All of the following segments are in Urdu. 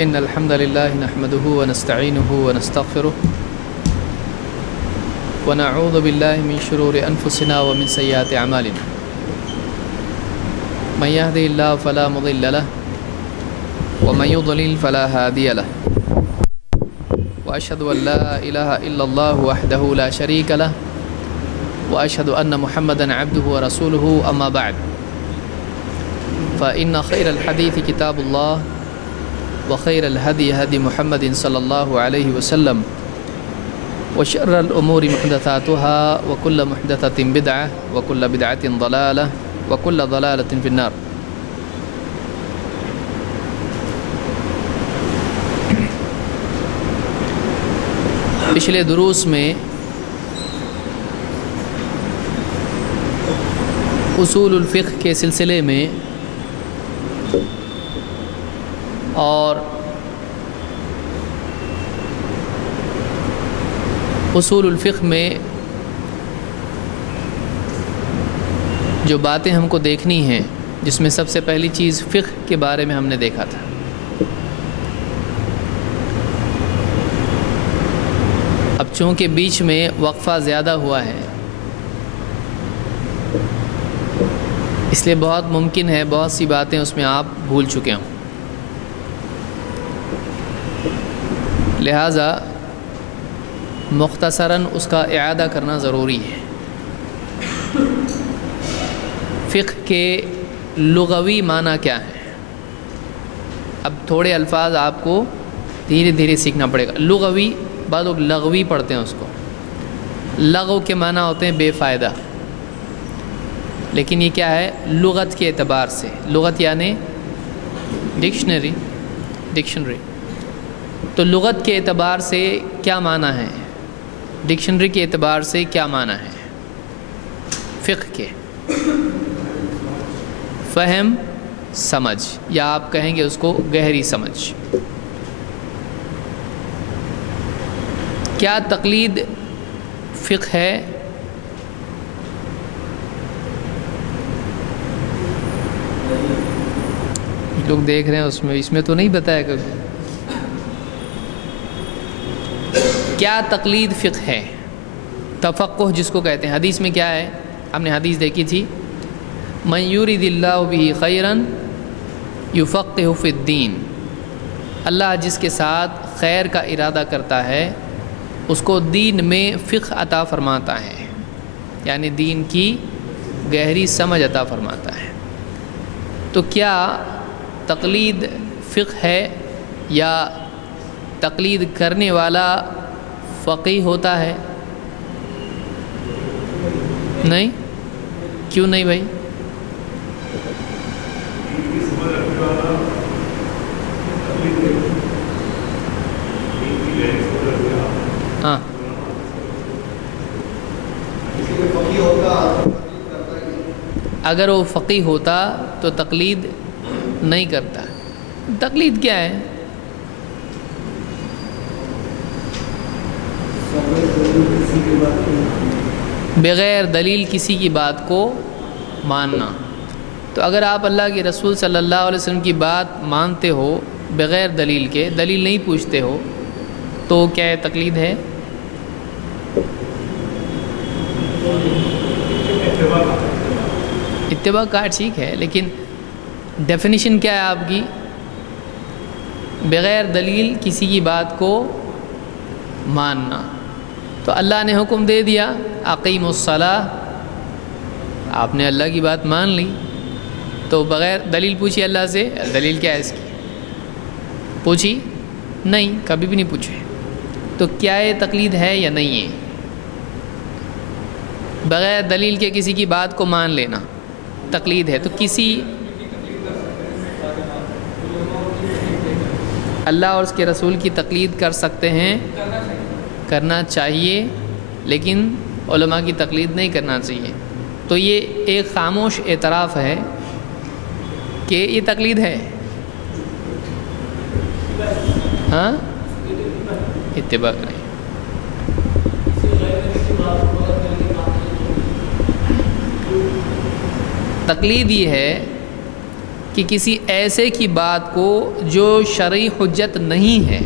إن الحمد لله نحمده ونستعينه ونستغفره ونعوذ بالله من شرور أنفسنا ومن سيئات أعمالنا من يهده الله فلا مضل له ومن يضلل فلا هادي له وأشهد أن لا إله إلا الله وحده لا شريك له وأشهد أن محمدا عبده ورسوله أما بعد فإن خير الحديث كتاب الله وخير الهدي هدي محمد صلى الله عليه وسلم وشر الأمور محدثاتها وكل محدثة بدعة وكل بدعة ضلالة وكل ضلالة في النار. پچھلے دروس میں اصول الفقہ کے سلسلے میں اور اصول الفقہ میں جو باتیں ہم کو دیکھنی ہیں، جس میں سب سے پہلی چیز فقہ کے بارے میں ہم نے دیکھا تھا. اب چونکہ بیچ میں وقفہ زیادہ ہوا ہے، اس لیے بہت ممکن ہے بہت سی باتیں اس میں آپ بھول چکے ہوں، لہٰذا مختصراً اس کا اعادہ کرنا ضروری ہے. فقہ کے لغوی معنی کیا ہے؟ اب تھوڑے الفاظ آپ کو دھیرے دھیرے سیکھنا پڑے گا. لغوی، بعض لوگ لغوی پڑھتے ہیں اس کو. لغو کے معنی ہوتے ہیں بے فائدہ، لیکن یہ کیا ہے؟ لغت کے اعتبار سے. لغت یعنی ڈکشنری. تو لغت کے اعتبار سے کیا معنی ہے، ڈکشنری کے اعتبار سے کیا معنی ہے؟ فقہ کے فہم، سمجھ، یا آپ کہیں گے اس کو گہری سمجھ. کیا تقلید فقہ ہے؟ لوگ دیکھ رہے ہیں اس میں تو نہیں بتایا کبھی. کیا تقلید فقہ ہے؟ تفقہ جس کو کہتے ہیں. حدیث میں کیا ہے؟ ہم نے حدیث دیکھی تھی، من یرید اللہ بہ خیرا یفقہہ فی الدین. اللہ جس کے ساتھ خیر کا ارادہ کرتا ہے اس کو دین میں فقہ عطا فرماتا ہے، یعنی دین کی گہری سمجھ عطا فرماتا ہے. تو کیا تقلید فقہ ہے یا تقلید کرنے والا فقیہ ہوتا ہے؟ نہیں. کیوں نہیں بھائی؟ ہاں، اگر وہ فقیہ ہوتا تو تقلید نہیں کرتا. تقلید کیا ہے؟ بغیر دلیل کسی کی بات کو ماننا. تو اگر آپ اللہ کے رسول صلی اللہ علیہ وسلم کی بات مانتے ہو بغیر دلیل کے، دلیل نہیں پوچھتے ہو، تو کیا یہ تقلید ہے؟ اتباع کا ٹھیک ہے، لیکن ڈیفینیشن کیا ہے آپ کی؟ بغیر دلیل کسی کی بات کو ماننا. تو اللہ نے حکم دے دیا اقیموا الصلاۃ، آپ نے اللہ کی بات مان لی، تو بغیر دلیل پوچھی اللہ سے، دلیل کیا ہے اس کی؟ پوچھی نہیں، کبھی بھی نہیں پوچھے. تو کیا یہ تقلید ہے یا نہیں ہے؟ بغیر دلیل کے کسی کی بات کو مان لینا تقلید ہے. تو کسی اللہ اور اس کے رسول کی تقلید کر سکتے ہیں، کرنا چاہیے، لیکن علماء کی تقلید نہیں کرنا چاہیے. تو یہ ایک خاموش اعتراف ہے کہ یہ تقلید ہے. ہاں، اتباع نہیں. تقلید یہ ہے کہ کسی ایسے کی بات کو جو شرعی حجت نہیں ہے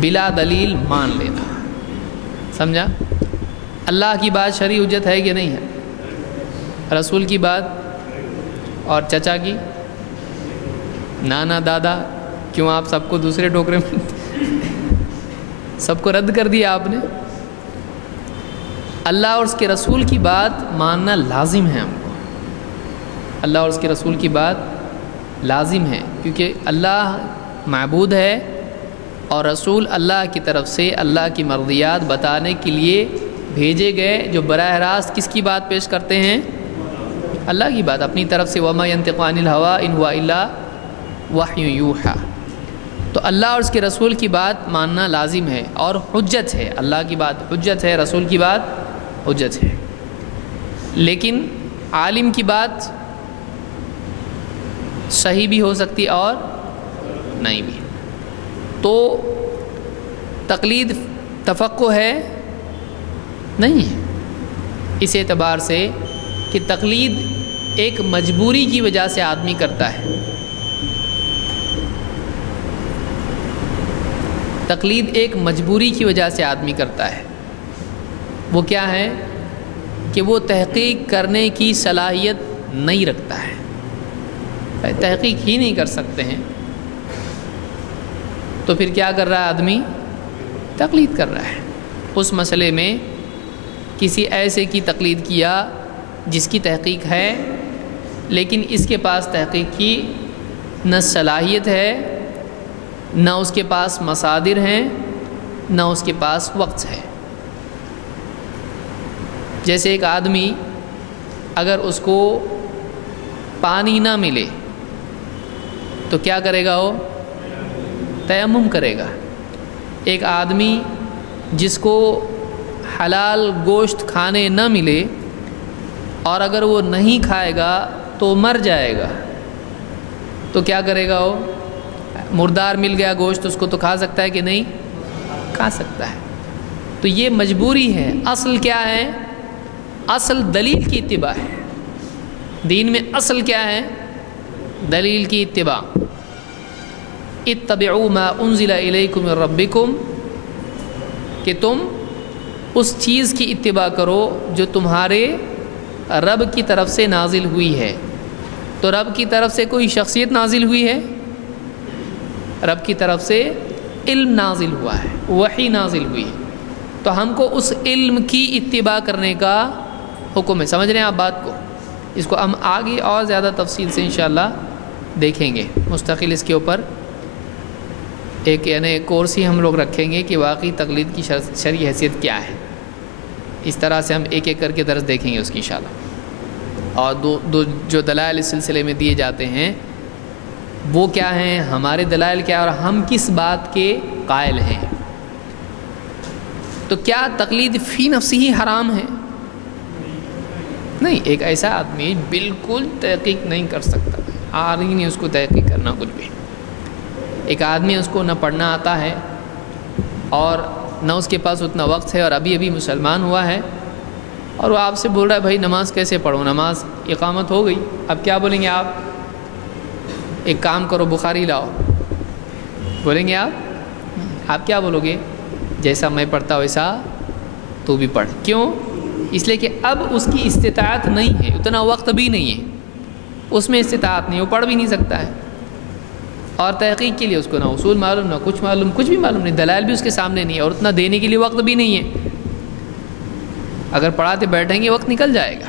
بلا دلیل مان لینا. سمجھا؟ اللہ کی بات شرعی حجت ہے کہ نہیں ہے؟ رسول کی بات اور چچا کی، نانا دادا، کیوں آپ سب کو دوسرے ٹوکرے میں سب کو رد کر دیا آپ نے؟ اللہ اور اس کے رسول کی بات ماننا لازم ہے ہم کو. اللہ اور اس کے رسول کی بات لازم ہے، کیونکہ اللہ معبود ہے اور رسول اللہ کی طرف سے اللہ کی مرضیات بتانے کے لیے بھیجے گئے، جو براہ راست کس کی بات پیش کرتے ہیں؟ اللہ کی بات اپنی طرف سے. وما ينطق عن الهوى ان هو الا وحی یوحی. تو اللہ اور اس کے رسول کی بات ماننا لازم ہے اور حجت ہے. اللہ کی بات حجت ہے، رسول کی بات حجت ہے. لیکن عالم کی بات صحیح بھی ہو سکتی اور نہیں بھی. تو تقلید تفقہ ہے نہیں ہے، اس اعتبار سے کہ تقلید ایک مجبوری کی وجہ سے آدمی کرتا ہے. تقلید ایک مجبوری کی وجہ سے آدمی کرتا ہے. وہ کیا ہے کہ وہ تحقیق کرنے کی صلاحیت نہیں رکھتا ہے، تحقیق ہی نہیں کر سکتے ہیں، تو پھر کیا کر رہا ہے آدمی؟ تقلید کر رہا ہے. اس مسئلے میں کسی ایسے کی تقلید کیا جس کی تحقیق ہے لیکن اس کے پاس تحقیق کی نہ صلاحیت ہے، نہ اس کے پاس مصادر ہیں، نہ اس کے پاس وقت ہے. جیسے ایک آدمی اگر اس کو پانی نہ ملے تو کیا کرے گا؟ وہ تیمم کرے گا. ایک آدمی جس کو حلال گوشت کھانے نہ ملے اور اگر وہ نہیں کھائے گا تو مر جائے گا، تو کیا کرے گا؟ وہ مردار مل گیا گوشت، اس کو تو کھا سکتا ہے کہ نہیں؟ کھا سکتا ہے. تو یہ مجبوری ہے. اصل کیا ہے؟ اصل دلیل کی اتباع ہے. دین میں اصل کیا ہے؟ دلیل کی اتباع. اتبعوا ما انزل الیکم من ربکم، کہ تم اس چیز کی اتباع کرو جو تمہارے رب کی طرف سے نازل ہوئی ہے. تو رب کی طرف سے کوئی شخصیت نازل ہوئی ہے؟ رب کی طرف سے علم نازل ہوا ہے، وحی نازل ہوئی ہے. تو ہم کو اس علم کی اتباع کرنے کا حکم ہے. سمجھ رہے ہیں آپ بات کو؟ اس کو ہم آگے اور زیادہ تفصیل سے انشاءاللہ دیکھیں گے. مستقل اس کے اوپر ایک یعنی کورس ہی ہم لوگ رکھیں گے کہ واقعی تقلید کی شرعی حیثیت کیا ہے. اس طرح سے ہم ایک ایک کر کے درس دیکھیں گے اس کی انشاءاللہ. اور دو جو دلائل اس سلسلے میں دیے جاتے ہیں وہ کیا ہیں، ہمارے دلائل کیا، اور ہم کس بات کے قائل ہیں. تو کیا تقلید فی نفسی ہی حرام ہے؟ نہیں. ایک ایسا آدمی بالکل تحقیق نہیں کر سکتا، آ رہی نہیں اس کو تحقیق کرنا کچھ بھی. ایک آدمی اس کو نہ پڑھنا آتا ہے اور نہ اس کے پاس اتنا وقت ہے اور ابھی ابھی مسلمان ہوا ہے، اور وہ آپ سے بول رہا ہے بھائی نماز کیسے پڑھوں، نماز اقامت ہو گئی. اب کیا بولیں گے آپ؟ ایک کام کرو بخاری لاؤ، بولیں گے آپ کیا بولو گے؟ جیسا میں پڑھتا ویسا تو بھی پڑھ. کیوں؟ اس لیے کہ اب اس کی استطاعت نہیں ہے، اتنا وقت بھی نہیں ہے، اس میں استطاعت نہیں، وہ پڑھ بھی نہیں سکتا ہے. اور تحقیق کے لیے اس کو نہ اصول معلوم، نہ کچھ معلوم، کچھ بھی معلوم نہیں، دلائل بھی اس کے سامنے نہیں ہے، اور اتنا دینے کے لیے وقت بھی نہیں ہے. اگر پڑھاتے بیٹھیں گے وقت نکل جائے گا.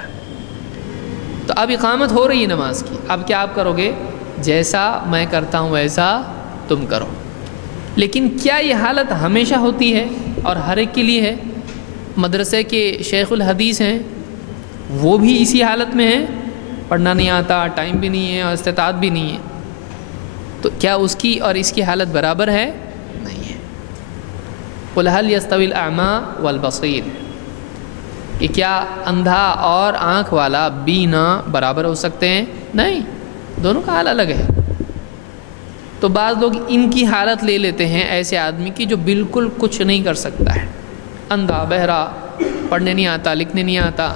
تو اب اقامت ہو رہی ہے نماز کی، اب کیا آپ کرو گے؟ جیسا میں کرتا ہوں ویسا تم کرو. لیکن کیا یہ حالت ہمیشہ ہوتی ہے اور ہر ایک کے لیے ہے؟ مدرسے کے شیخ الحدیث ہیں وہ بھی اسی حالت میں ہیں، پڑھنا نہیں آتا، ٹائم بھی نہیں ہے اور استطاعت بھی نہیں ہے. تو کیا اس کی اور اس کی حالت برابر ہے؟ نہیں ہے. قل هل يستوي الاعمى والبصير، کہ کیا اندھا اور آنکھ والا بینا برابر ہو سکتے ہیں؟ نہیں، دونوں کا حال الگ ہے. تو بعض لوگ ان کی حالت لے لیتے ہیں ایسے آدمی کی جو بالکل کچھ نہیں کر سکتا ہے، اندھا بہرا، پڑھنے نہیں آتا، لکھنے نہیں آتا،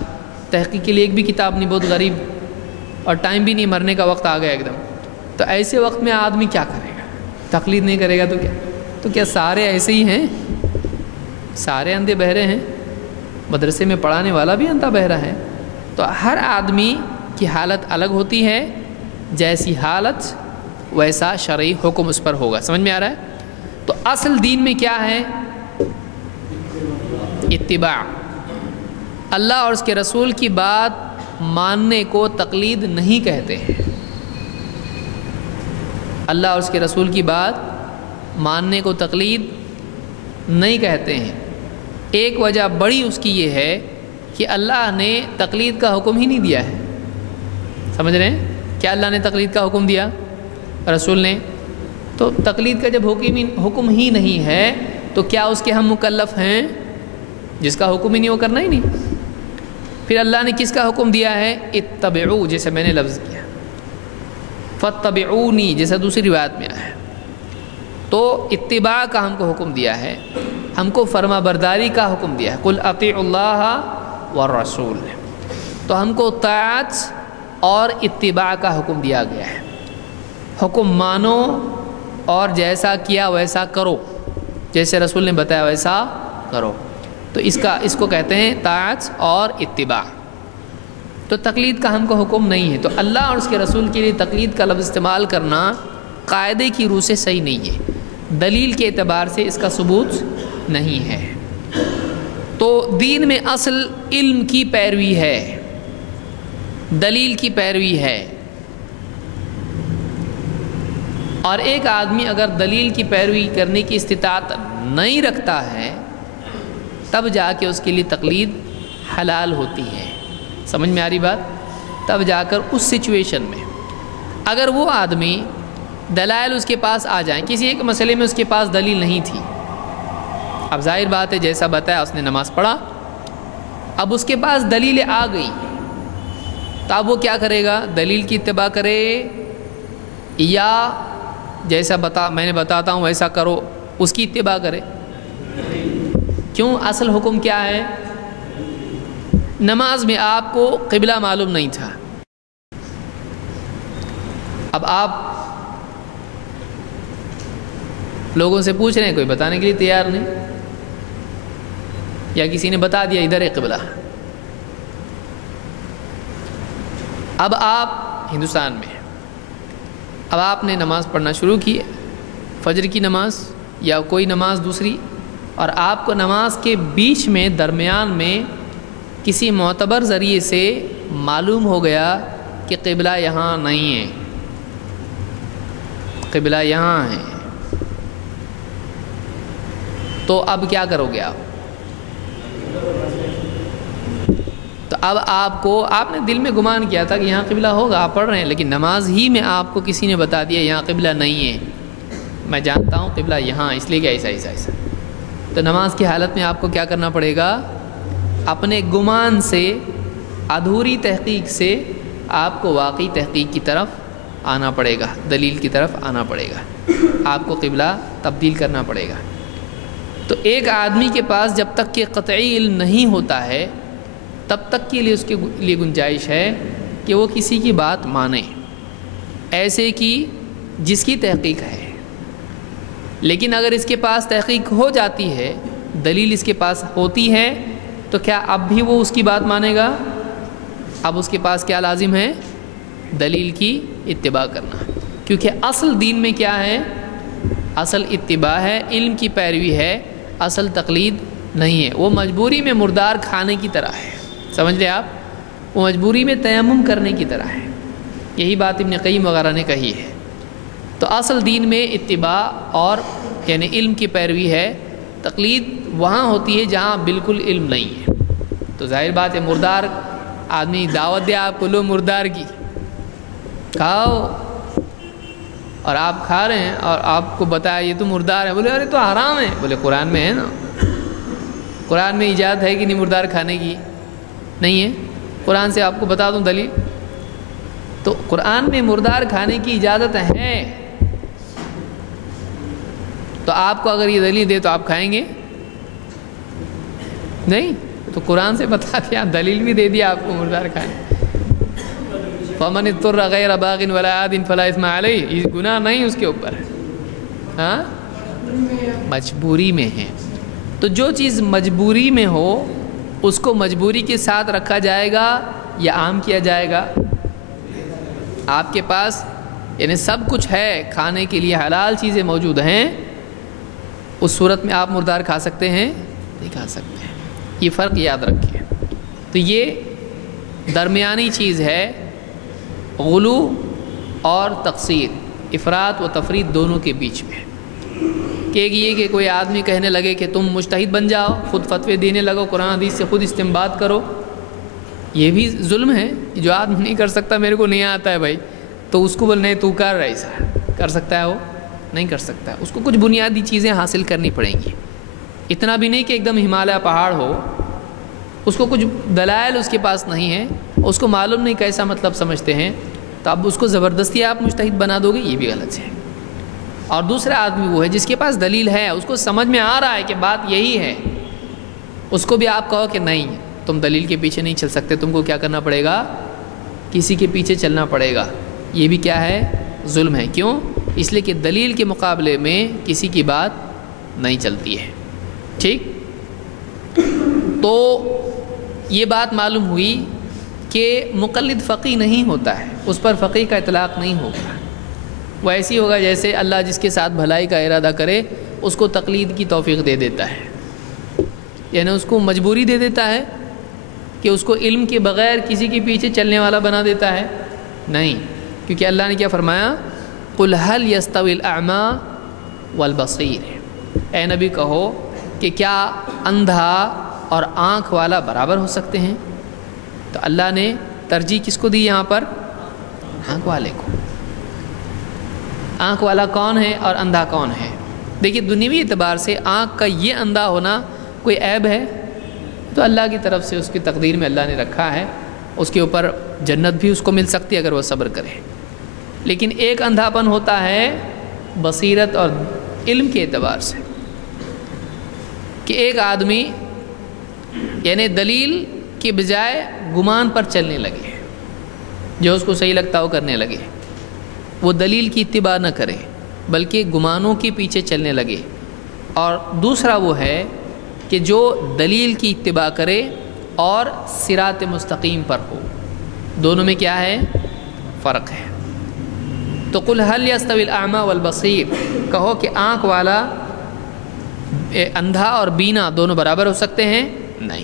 تحقیق کے لیے ایک بھی کتاب نہیں، بہت غریب اور ٹائم بھی نہیں، مرنے کا وقت آ گیا ایک دم، تو ایسے وقت میں آدمی کیا کرے گا؟ تقلید نہیں کرے گا تو کیا سارے ایسے ہی ہیں؟ سارے اندھے بہرے ہیں؟ مدرسے میں پڑھانے والا بھی اندھا بہرا ہے؟ تو ہر آدمی کی حالت الگ ہوتی ہے، جیسی حالت ویسا شرعی حکم اس پر ہوگا۔ سمجھ میں آ رہا ہے؟ تو اصل دین میں کیا ہے؟ اتباع۔ اللہ اور اس کے رسول کی بات ماننے کو تقلید نہیں کہتے ہیں۔ اللہ اور اس کے رسول کی بات ماننے کو تقلید نہیں کہتے ہیں۔ ایک وجہ بڑی اس کی یہ ہے کہ اللہ نے تقلید کا حکم ہی نہیں دیا ہے۔ سمجھ رہے ہیں؟ کیا اللہ نے تقلید کا حکم دیا؟ رسول نے؟ تو تقلید کا جب حکم ہی نہیں ہے تو کیا اس کے ہم مکلف ہیں؟ جس کا حکم ہی نہیں وہ کرنا ہی نہیں۔ پھر اللہ نے کس کا حکم دیا ہے؟ اتبعوا، جیسے میں نے لفظ کیا، فاتبعونی جیسا دوسری روایت میں آیا ہے۔ تو اتباع کا ہم کو حکم دیا ہے، ہم کو فرما برداری کا حکم دیا ہے، قل اطیعوا اللہ والرسول۔ تو ہم کو طاعت اور اتباع کا حکم دیا گیا ہے۔ حکم مانو اور جیسا کیا ویسا کرو، جیسے رسول نے بتایا ویسا کرو، تو اس کو کہتے ہیں طاعت اور اتباع۔ تو تقلید کا ہم کو حکم نہیں ہے۔ تو اللہ اور اس کے رسول کے لیے تقلید کا لفظ استعمال کرنا قاعدے کی روح سے صحیح نہیں ہے، دلیل کے اعتبار سے اس کا ثبوت نہیں ہے۔ تو دین میں اصل علم کی پیروی ہے، دلیل کی پیروی ہے۔ اور ایک آدمی اگر دلیل کی پیروی کرنے کی استطاعت نہیں رکھتا ہے تب جا کے اس کے لیے تقلید حلال ہوتی ہے۔ سمجھ میں آ رہی بات؟ تب جا کر اس سچویشن میں اگر وہ آدمی دلائل اس کے پاس آ جائیں، کسی ایک مسئلے میں اس کے پاس دلیل نہیں تھی، اب ظاہر بات ہے جیسا بتایا اس نے نماز پڑھا، اب اس کے پاس دلیل آ گئی تو اب وہ کیا کرے گا؟ دلیل کی اتباع کرے یا جیسا میں نے بتاتا ہوں ویسا کرو اس کی اتباع کرے؟ کیوں؟ اصل حکم کیا ہے؟ نماز میں آپ کو قبلہ معلوم نہیں تھا، اب آپ لوگوں سے پوچھ رہے ہیں، کوئی بتانے کے لیے تیار نہیں، یا کسی نے بتا دیا ادھر ہے قبلہ۔ اب آپ ہندوستان میں، اب آپ نے نماز پڑھنا شروع کی، فجر کی نماز یا کوئی نماز دوسری، اور آپ کو نماز کے بیچ میں درمیان میں کسی معتبر ذریعے سے معلوم ہو گیا کہ قبلہ یہاں نہیں ہے، قبلہ یہاں ہے، تو اب کیا کرو گے آپ؟ تو اب آپ نے دل میں گمان کیا تھا کہ یہاں قبلہ ہوگا، آپ پڑھ رہے ہیں، لیکن نماز ہی میں آپ کو کسی نے بتا دیا یہاں قبلہ نہیں ہے، میں جانتا ہوں قبلہ یہاں، اس لیے کہ ایسا۔ تو نماز کی حالت میں آپ کو کیا کرنا پڑے گا؟ اپنے گمان سے، ادھوری تحقیق سے آپ کو واقعی تحقیق کی طرف آنا پڑے گا، دلیل کی طرف آنا پڑے گا، آپ کو قبلہ تبدیل کرنا پڑے گا۔ تو ایک آدمی کے پاس جب تک کہ قطعی علم نہیں ہوتا ہے تب تک کے لیے اس کے لیے گنجائش ہے کہ وہ کسی کی بات مانے، ایسے کی جس کی تحقیق ہے۔ لیکن اگر اس کے پاس تحقیق ہو جاتی ہے، دلیل اس کے پاس ہوتی ہے، تو کیا اب بھی وہ اس کی بات مانے گا؟ اب اس کے پاس کیا لازم ہے؟ دلیل کی اتباع کرنا، کیونکہ اصل دین میں کیا ہے؟ اصل اتباع ہے، علم کی پیروی ہے، اصل تقلید نہیں ہے۔ وہ مجبوری میں مردار کھانے کی طرح ہے، سمجھ لیں آپ، وہ مجبوری میں تیمم کرنے کی طرح ہے۔ یہی بات ابن قیم وغیرہ نے کہی ہے۔ تو اصل دین میں اتباع اور یعنی علم کی پیروی ہے، تقلید وہاں ہوتی ہے جہاں بالکل علم نہیں ہے۔ تو ظاہر بات ہے مردار آدمی دعوت دے آپ کو، لو مردار کی کھاؤ، اور آپ کھا رہے ہیں اور آپ کو بتایا یہ تو مردار ہے، بولے ارے تو حرام ہے، بولے قرآن میں ہے نا، قرآن میں اجازت ہے کہ نہیں مردار کھانے کی؟ نہیں ہے، قرآن سے آپ کو بتا دوں دلیل۔ تو قرآن میں مردار کھانے کی اجازت ہے، تو آپ کو اگر یہ دلیل دے تو آپ کھائیں گے نہیں؟ تو قرآن سے بتا دیا، دلیل بھی دے دیا آپ کو مردار کھانے، فمن اضطر غیر باغ ولا عاد فلا اثم علیہ، یہ گناہ نہیں اس کے اوپر ہے، ہاں مجبوری میں ہے۔ تو جو چیز مجبوری میں ہو اس کو مجبوری کے ساتھ رکھا جائے گا یا عام کیا جائے گا؟ آپ کے پاس یعنی سب کچھ ہے، کھانے کے لیے حلال چیزیں موجود ہیں، اس صورت میں آپ مردار کھا سکتے ہیں؟ نہیں کھا سکتے ہیں۔ یہ فرق یاد رکھیے۔ تو یہ درمیانی چیز ہے، غلو اور تقصیر، افراط و تفریط دونوں کے بیچ میں۔ کہ ایک یہ کہ کوئی آدمی کہنے لگے کہ تم مجتہد بن جاؤ، خود فتوے دینے لگو، قرآن حدیث سے خود استنباط کرو، یہ بھی ظلم ہے۔ جو آدمی نہیں کر سکتا، میرے کو نہیں آتا ہے بھائی، تو اس کو بول نہیں تو کر ایسا کر سکتا ہے، وہ نہیں کر سکتا ہے۔ اس کو کچھ بنیادی چیزیں حاصل کرنی پڑیں گی، اتنا بھی نہیں کہ ایک دم ہمالیہ پہاڑ ہو، اس کو کچھ دلائل اس کے پاس نہیں ہے، اس کو معلوم نہیں کیسا مطلب سمجھتے ہیں، تو اب اس کو زبردستی آپ مجتہد بنا دو گے، یہ بھی غلط ہے۔ اور دوسرا آدمی وہ ہے جس کے پاس دلیل ہے، اس کو سمجھ میں آ رہا ہے کہ بات یہی ہے، اس کو بھی آپ کہو کہ نہیں تم دلیل کے پیچھے نہیں چل سکتے، تم کو کیا کرنا پڑے گا؟ کسی کے پیچھے چلنا پڑے گا۔ یہ بھی کیا ہے؟ ظلم ہے۔ کیوں؟ اس لیے کہ دلیل کے مقابلے میں کسی کی بات نہیں چلتی ہے۔ ٹھیک؟ تو یہ بات معلوم ہوئی کہ مقلد فقیہ نہیں ہوتا ہے، اس پر فقیہ کا اطلاق نہیں ہوگا۔ وہ ایسی ہوگا جیسے اللہ جس کے ساتھ بھلائی کا ارادہ کرے اس کو تقلید کی توفیق دے دیتا ہے، یعنی اس کو مجبوری دے دیتا ہے کہ اس کو علم کے بغیر کسی کے پیچھے چلنے والا بنا دیتا ہے۔ نہیں، کیونکہ اللہ نے کیا فرمایا؟ قُلْ هَلْ يَسْتَوِي الْأَعْمَى وَالْبَصِيرُ، اے نبی کہو کہ کیا اندھا اور آنکھ والا برابر ہو سکتے ہیں؟ تو اللہ نے ترجیح کس کو دی یہاں پر؟ آنکھ والے کو۔ آنکھ والا کون ہے اور اندھا کون ہے؟ دیکھیے دنیوی اعتبار سے آنکھ کا یہ اندھا ہونا کوئی عیب ہے؟ تو اللہ کی طرف سے اس کی تقدیر میں اللہ نے رکھا ہے، اس کے اوپر جنت بھی اس کو مل سکتی ہے اگر وہ صبر کرے۔ لیکن ایک اندھاپن ہوتا ہے بصیرت اور علم کے اعتبار سے، کہ ایک آدمی یعنی دلیل کے بجائے گمان پر چلنے لگے، جو اس کو صحیح لگتا ہو کرنے لگے، وہ دلیل کی اتباع نہ کرے بلکہ گمانوں کے پیچھے چلنے لگے۔ اور دوسرا وہ ہے کہ جو دلیل کی اتباع کرے اور صراط مستقیم پر ہو، دونوں میں کیا ہے؟ فرق ہے۔ تو قُلْ هَلْ يَسْتَوِي الْأَعْمَى وَالْبَصِيرُ، کہو کہ آنکھ والا اندھا اور بینا دونوں برابر ہو سکتے ہیں؟ نہیں۔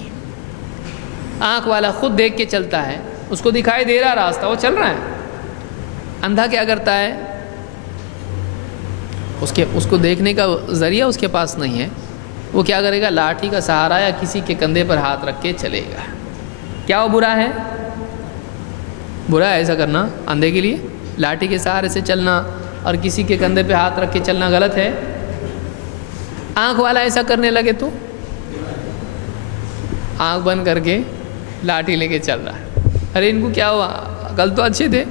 آنکھ والا خود دیکھ کے چلتا ہے، اس کو دکھائی دے رہا راستہ، وہ چل رہا ہے۔ اندھا کیا کرتا ہے؟ اس کو دیکھنے کا ذریعہ اس کے پاس نہیں ہے، وہ کیا کرے گا؟ لاٹھی کا سہارا یا کسی کے کندھے پر ہاتھ رکھ کے چلے گا۔ کیا وہ برا ہے؟ برا ہے ایسا کرنا اندھے کے لیے؟ لاٹھی کے سہارے سے چلنا اور کسی کے کندھے پہ ہاتھ رکھ کے چلنا غلط ہے۔ آنکھ والا ایسا کرنے لگے تو آنکھ بند کر کے لاٹھی لے کے چل رہا ہے، ارے ان کو کیا ہوا؟ کل تو اچھے تھے۔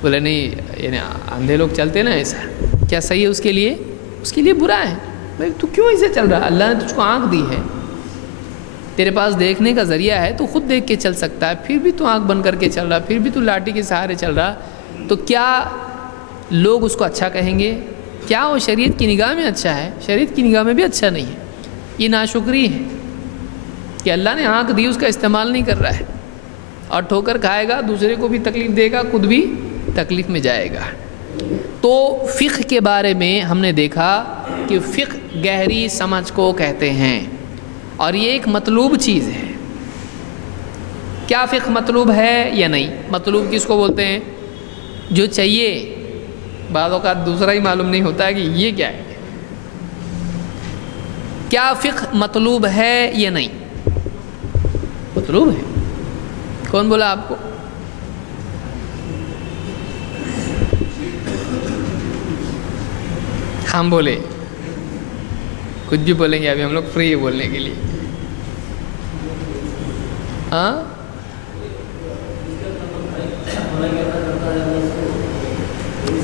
بولے نہیں، یعنی اندھے لوگ چلتے نا ایسا، کیا صحیح ہے اس کے لیے؟ اس کے لیے برا ہے۔ بھائی تو کیوں ایسے چل رہا ہے؟ اللہ نے تجھ کو آنکھ دی ہے، تیرے پاس دیکھنے کا ذریعہ ہے، تو خود دیکھ کے چل سکتا ہے، پھر بھی تو آنکھ بند کر کے چل رہا، پھر بھی تو لاٹھی کے سہارے چل رہا، تو کیا لوگ اس کو اچھا کہیں گے؟ کیا وہ شریعت کی نگاہ میں اچھا ہے؟ شریعت کی نگاہ میں بھی اچھا نہیں ہے۔ یہ ناشکری ہے کہ اللہ نے آنکھ دی، اس کا استعمال نہیں کر رہا ہے، اور ٹھوکر کھائے گا، دوسرے کو بھی تکلیف دے گا، خود بھی تکلیف میں جائے گا۔ تو فقہ کے بارے میں ہم نے دیکھا کہ فقہ گہری سمجھ کو کہتے ہیں، اور یہ ایک مطلوب چیز ہے۔ کیا فقہ مطلوب ہے یا نہیں؟ مطلوب کس کو بولتے ہیں؟ جو چاہیے، بعض اوقات دوسرا ہی معلوم نہیں ہوتا ہے کہ یہ کیا ہے۔ کیا فقہ مطلوب ہے یا نہیں؟ مطلوب ہے۔ کون بولا آپ کو؟ ہم بولے؟ کچھ بھی بولیں گے، ابھی ہم لوگ فری ہے بولنے کے لیے۔ ہاں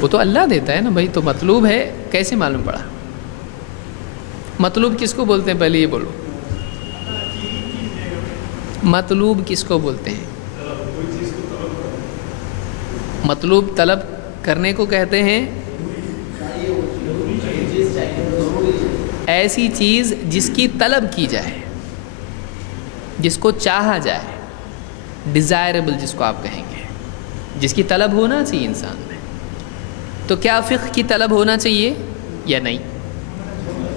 وہ تو اللہ دیتا ہے نا بھائی، تو مطلوب ہے کیسے معلوم پڑا؟ مطلوب کس کو بولتے ہیں؟ پہلے یہ بولو، مطلوب کس کو بولتے ہیں؟ مطلوب طلب کرنے کو کہتے ہیں ایسی چیز جس کی طلب کی جائے، جس کو چاہا جائے، ڈیزائربل جس کو آپ کہیں گے، جس کی طلب ہونا چاہیے انسان میں۔ تو کیا فقہ کی طلب ہونا چاہیے یا نہیں؟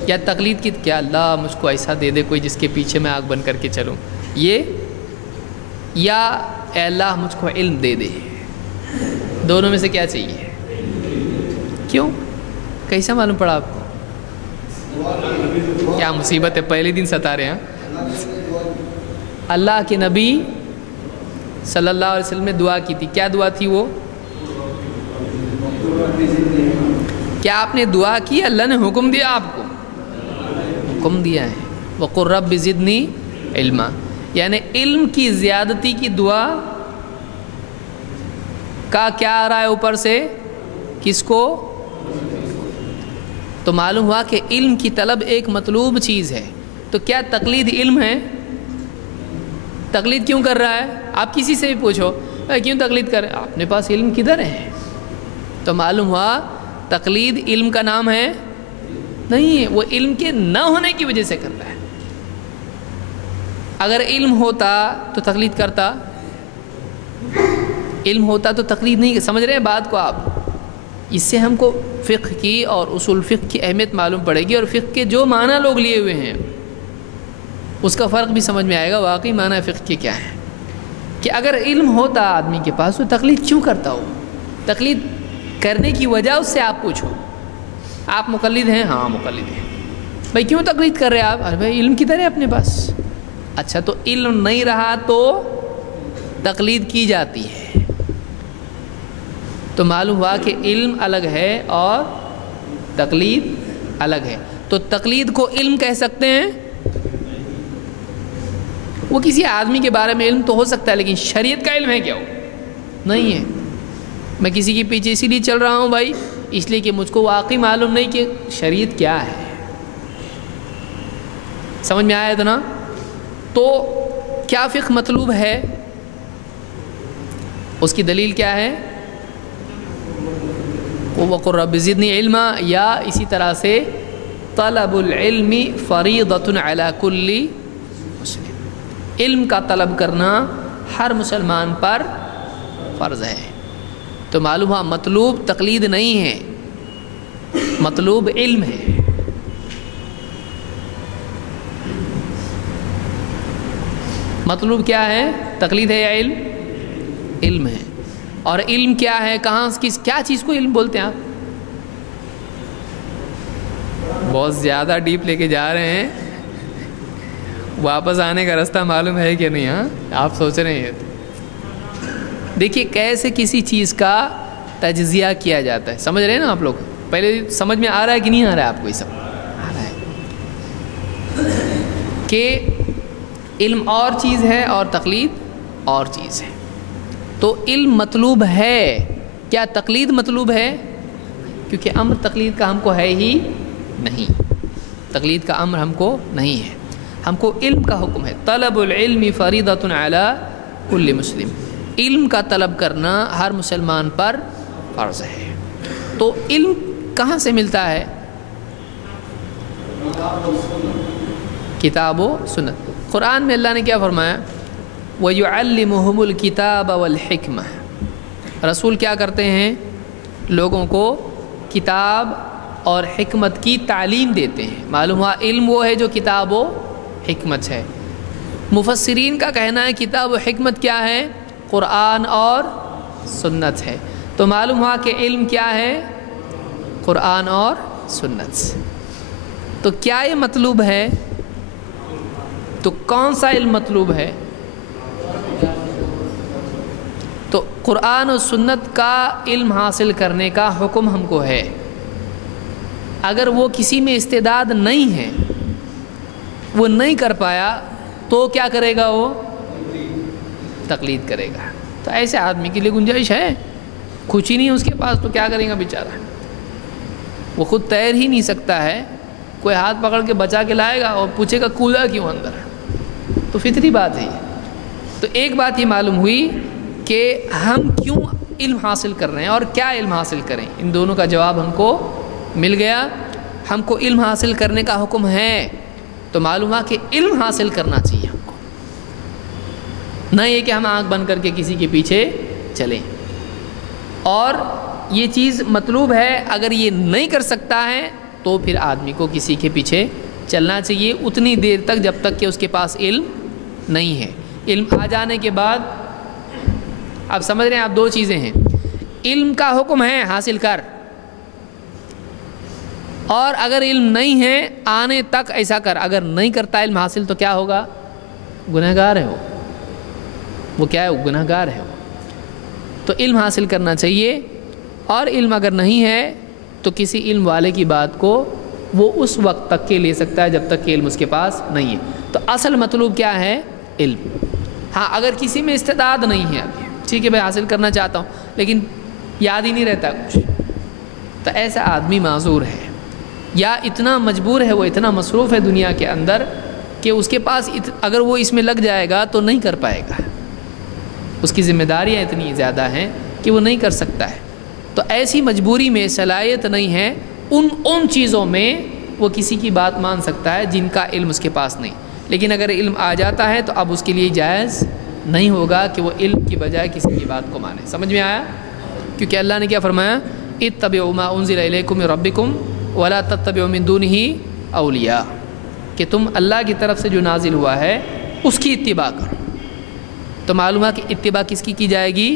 یا تقلید کی، کیا اللہ مجھ کو ایسا دے دے کوئی جس کے پیچھے میں آگ بن کر کے چلوں، یہ، یا اے اللہ مجھ کو علم دے دے، دونوں میں سے کیا چاہیے؟ کیوں؟ کیسا معلوم پڑا آپ کو؟ کیا مصیبت ہے، پہلے دن ستا رہے ہیں؟ اللہ کے نبی صلی اللہ علیہ وسلم نے دعا کی تھی، کیا دعا تھی وہ؟ کیا آپ نے دعا کی؟ اللہ نے حکم دیا آپ کو؟ حکم دیا ہے، وَقُلْ رَبِّ زِدْنِي عِلْمًا، یعنی علم کی زیادتی کی دعا کا کیا آ رہا ہے اوپر سے؟ کس کو؟ تو معلوم ہوا کہ علم کی طلب ایک مطلوب چیز ہے۔ تو کیا تقلید علم ہے؟ تقلید کیوں کر رہا ہے؟ آپ کسی سے بھی پوچھو کیوں تقلید کر رہے ہیں، اپنے پاس علم کدھر ہے؟ تو معلوم ہوا تقلید علم کا نام ہے نہیں ہے، وہ علم کے نہ ہونے کی وجہ سے کر رہا ہے۔ اگر علم ہوتا تو تقلید کرتا، علم ہوتا تو تقلید نہیں۔ سمجھ رہے ہیں بات کو آپ؟ اس سے ہم کو فقہ کی اور اصول فقہ کی اہمیت معلوم پڑے گی، اور فقہ کے جو معنی لوگ لیے ہوئے ہیں اس کا فرق بھی سمجھ میں آئے گا، واقعی معنی فقہ کے کیا ہے۔ کہ اگر علم ہوتا آدمی کے پاس تو تقلید کیوں کرتا ہو؟ تقلید کرنے کی وجہ اس سے آپ پوچھو۔ آپ مقلد ہیں؟ ہاں مقلد ہیں۔ بھائی کیوں تقلید کر رہے آپ؟ ارے بھائی علم کدھر ہے اپنے پاس؟ اچھا تو علم نہیں رہا تو تقلید کی جاتی ہے۔ تو معلوم ہوا کہ علم الگ ہے اور تقلید الگ ہے۔ تو تقلید کو علم کہہ سکتے ہیں؟ وہ کسی آدمی کے بارے میں علم تو ہو سکتا ہے، لیکن شریعت کا علم ہے کیا؟ وہ نہیں ہے۔ میں کسی کے پیچھے اسی لیے چل رہا ہوں بھائی، اس لیے کہ مجھ کو واقعی معلوم نہیں کہ شریعت کیا ہے۔ سمجھ میں آیا اتنا؟ تو کیا فقہ مطلوب ہے؟ اس کی دلیل کیا ہے؟ وَقُلْ رَبِّ زِدْنِي عِلْمًا، یا اسی طرح سے طلب العلم فریضۃ علی کل مسلم، علم کا طلب کرنا ہر مسلمان پر فرض ہے۔ تو معلوم ہوا مطلوب تقلید نہیں ہے، مطلوب علم ہے۔ مطلوب کیا ہے؟ تقلید ہے یا علم؟ علم ہے۔ اور علم کیا ہے؟ کہاں کیا چیز کو علم بولتے ہیں آپ؟ بہت زیادہ ڈیپ لے کے جا رہے ہیں، واپس آنے کا راستہ معلوم ہے کہ نہیں؟ ہاں آپ سوچ رہے ہیں۔ دیکھیے کیسے کسی چیز کا تجزیہ کیا جاتا ہے، سمجھ رہے ہیں نا آپ لوگ؟ پہلے سمجھ میں آ رہا ہے کہ نہیں آ رہا ہے آپ کو؟ یہ سب آ رہا ہے کہ علم اور چیز ہے اور تقلید اور چیز ہے۔ تو علم مطلوب ہے، کیا تقلید مطلوب ہے؟ کیونکہ امر تقلید کا ہم کو ہے ہی نہیں، تقلید کا امر ہم کو نہیں ہے، ہم کو علم کا حکم ہے۔ طلب العلم فریضۃ علی کل مسلم، علم کا طلب کرنا ہر مسلمان پر فرض ہے۔ تو علم کہاں سے ملتا ہے؟ کتاب و سنت۔ قرآن میں اللہ نے کیا فرمایا؟ وَيُعَلِّمُهُمُ الْكِتَابَ وَالْحِكْمَةَ، رسول کیا کرتے ہیں؟ لوگوں کو کتاب اور حکمت کی تعلیم دیتے ہیں۔ معلوم ہوا علم وہ ہے جو کتاب و حکمت ہے۔ مفسرین کا کہنا ہے کتاب و حکمت کیا ہے؟ قرآن اور سنت ہے۔ تو معلوم ہوا کہ علم کیا ہے؟ قرآن اور سنت۔ تو کیا یہ مطلوب ہے؟ تو کون سا علم مطلوب ہے؟ تو قرآن و سنت کا علم حاصل کرنے کا حکم ہم کو ہے۔ اگر وہ کسی میں استعداد نہیں ہے، وہ نہیں کر پایا، تو کیا کرے گا؟ وہ تقلید کرے گا۔ تو ایسے آدمی کے لیے گنجائش ہے، کچھ ہی نہیں اس کے پاس، تو کیا کرے گا بیچارہ؟ وہ خود تیر ہی نہیں سکتا ہے، کوئی ہاتھ پکڑ کے بچا کے لائے گا اور پوچھے گا کودا کیوں اندر؟ تو فطری بات ہے یہ۔ تو ایک بات یہ معلوم ہوئی کہ ہم کیوں علم حاصل کر رہے ہیں اور کیا علم حاصل کریں؟ ان دونوں کا جواب ہم کو مل گیا. ہم کو علم حاصل کرنے کا حکم ہے تو معلوم ہے کہ علم حاصل کرنا چاہیے ہم کو، نہ یہ کہ ہم آنکھ بند کر کے کسی کے پیچھے چلیں. اور یہ چیز مطلوب ہے، اگر یہ نہیں کر سکتا ہے تو پھر آدمی کو کسی کے پیچھے چلنا چاہیے اتنی دیر تک جب تک کہ اس کے پاس علم نہیں ہے. علم آ جانے کے بعد آپ سمجھ رہے ہیں، آپ دو چیزیں ہیں، علم کا حکم ہے حاصل کر، اور اگر علم نہیں ہے آنے تک ایسا کر. اگر نہیں کرتا علم حاصل تو کیا ہوگا؟ گنہگار ہے وہ کیا ہے؟ گنہگار ہے وہ. تو علم حاصل کرنا چاہیے، اور علم اگر نہیں ہے تو کسی علم والے کی بات کو وہ اس وقت تک کے لے سکتا ہے جب تک کہ علم اس کے پاس نہیں ہے. تو اصل مطلوب کیا ہے؟ علم. ہاں اگر کسی میں استعداد نہیں ہے ابھی، ٹھیک ہے بھائی حاصل کرنا چاہتا ہوں لیکن یاد ہی نہیں رہتا کچھ، تو ایسا آدمی معذور ہے، یا اتنا مجبور ہے، وہ اتنا مصروف ہے دنیا کے اندر کہ اس کے پاس اگر وہ اس میں لگ جائے گا تو نہیں کر پائے گا، اس کی ذمہ داریاں اتنی زیادہ ہیں کہ وہ نہیں کر سکتا ہے. تو ایسی مجبوری میں صلاحیت نہیں ہے، ان چیزوں میں وہ کسی کی بات مان سکتا ہے جن کا علم اس کے پاس نہیں. لیکن اگر علم آ جاتا ہے تو اب اس کے لیے جائز نہیں ہوگا کہ وہ علم کی بجائے کسی کی بات کو مانے. سمجھ میں آیا؟ کیونکہ اللہ نے کیا فرمایا؟ اتبعوا ما انزل الیکم من ربکم ولا تتبعوا من دونہ اولیاء، کہ تم اللہ کی طرف سے جو نازل ہوا ہے اس کی اتباع کرو. تو معلوم ہے کہ اتباع کس کی جائے گی؟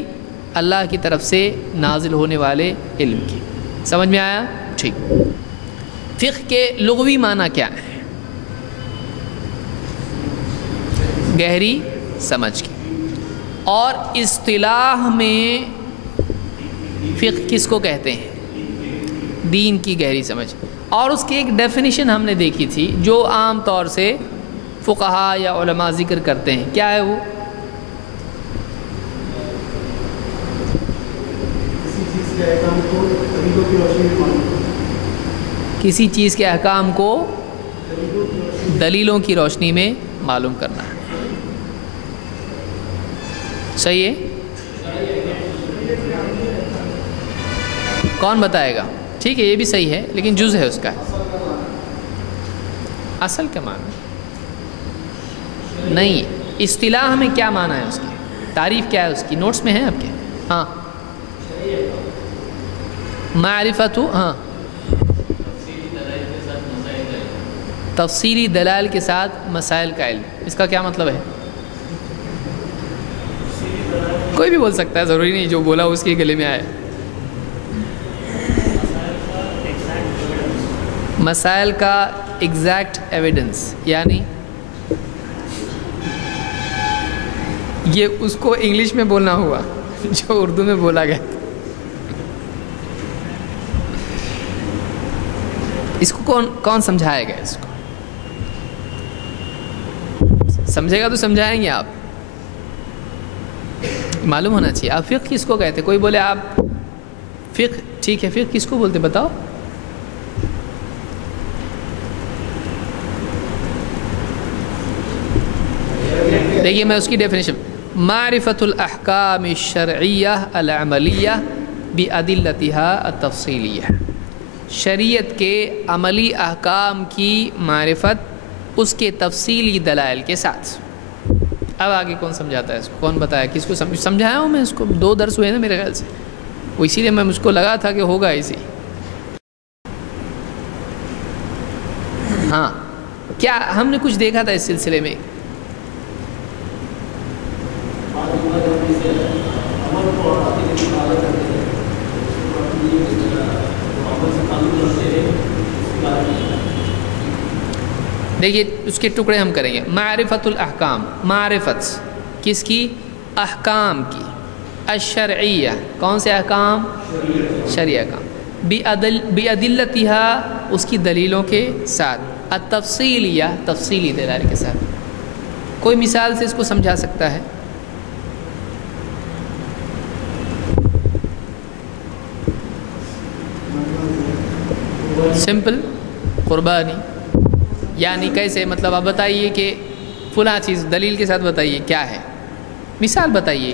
اللہ کی طرف سے نازل ہونے والے علم کی. سمجھ میں آیا؟ ٹھیک. فقہ کے لغوی معنی کیا ہے؟ گہری سمجھ کی. اور اصطلاح میں فقہ کس کو کہتے ہیں؟ دین کی گہری سمجھ. اور اس کی ایک ڈیفینیشن ہم نے دیکھی تھی جو عام طور سے فقہا یا علماء ذکر کرتے ہیں. کیا ہے وہ؟ کسی چیز کے احکام کو دلیلوں کی روشنی میں معلوم کرنا ہے. صحیح ہے؟ کون بتائے گا؟ ٹھیک ہے یہ بھی صحیح ہے لیکن جز ہے اس کا. اصل کا معنی نہیں. اصطلاح میں کیا معنی ہے اس کی؟ تعریف کیا ہے اس کی؟ نوٹس میں ہے آپ کے؟ ہاں معرفت. ہاں تفصیلی دلائل کے ساتھ مسائل کا علم. اس کا کیا مطلب ہے؟ کوئی بھی بول سکتا ہے، ضروری نہیں جو بولا اس کے گلے میں آئے. مسائل کا ایگزیکٹ ایویڈنس، یعنی یہ اس کو انگلش میں بولنا ہوا جو اردو میں بولا گیا. اس کو کون سمجھائے گا؟ اس کو سمجھے گا تو سمجھائیں گے آپ. معلوم ہونا چاہیے. آپ فقہ کس کو کہتے؟ کوئی بولے آپ فقہ، ٹھیک ہے فقہ کس کو بولتے بتاؤ؟ دیکھیے میں اس کی ڈیفینیشن، معرفت الاحکام الشرعیہ العملیہ بادلتها التفصیلیہ. شریعت کے عملی احکام کی معرفت اس کے تفصیلی دلائل کے ساتھ. اب آگے کون سمجھاتا ہے اس کو؟ کون بتایا؟ کس کو سمجھایا ہوں میں اس کو؟ 2 درس ہوئے نا میرے خیال سے، وہ اسی لیے میں مجھ کو لگا تھا کہ ہوگا اسی. ہاں کیا ہم نے کچھ دیکھا تھا اس سلسلے میں؟ دیکھیے اس کے ٹکڑے ہم کریں گے. معرفت الاحکام، معرفت کس کی؟ احکام کی. الشرعیہ، کون سے احکام؟ شرعی احکام. بادلتها، اس کی دلیلوں کے ساتھ. التفصیلیہ، تفصیلی دلائل کے ساتھ. کوئی مثال سے اس کو سمجھا سکتا ہے؟ سمپل قربانی. یعنی کیسے؟ مطلب آپ بتائیے کہ فلاں چیز دلیل کے ساتھ بتائیے کیا ہے، مثال بتائیے.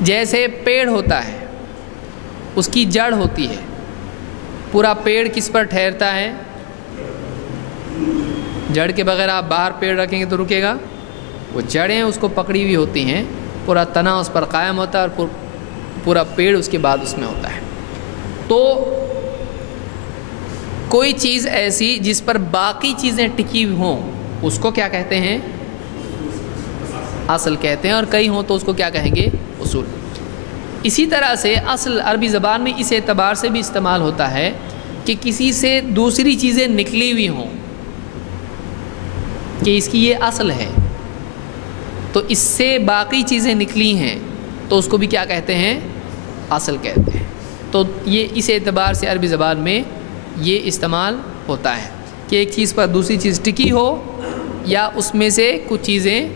جیسے پیڑ ہوتا ہے، اس کی جڑ ہوتی ہے، پورا پیڑ کس پر ٹھہرتا ہے؟ جڑ کے بغیر آپ باہر پیڑ رکھیں گے تو رکے گا؟ وہ جڑیں اس کو پکڑی ہوئی ہوتی ہیں، پورا تنا اس پر قائم ہوتا ہے اور پورا پیڑ اس کے بعد اس میں ہوتا ہے۔ تو کوئی چیز ایسی جس پر باقی چیزیں ٹکی ہوئی ہوں اس کو کیا کہتے ہیں؟ اصل کہتے ہیں، اور کئی ہوں تو اس کو کیا کہیں گے؟ اصول۔ اسی طرح سے اصل عربی زبان میں اس اعتبار سے بھی استعمال ہوتا ہے کہ کسی سے دوسری چیزیں نکلی ہوئی ہوں کہ اس کی یہ اصل ہے، تو اس سے باقی چیزیں نکلی ہیں تو اس کو بھی کیا کہتے ہیں؟ اصل کہتے ہیں۔ تو یہ اس اعتبار سے عربی زبان میں یہ استعمال ہوتا ہے کہ ایک چیز پر دوسری چیز ٹکی ہو یا اس میں سے کچھ چیزیں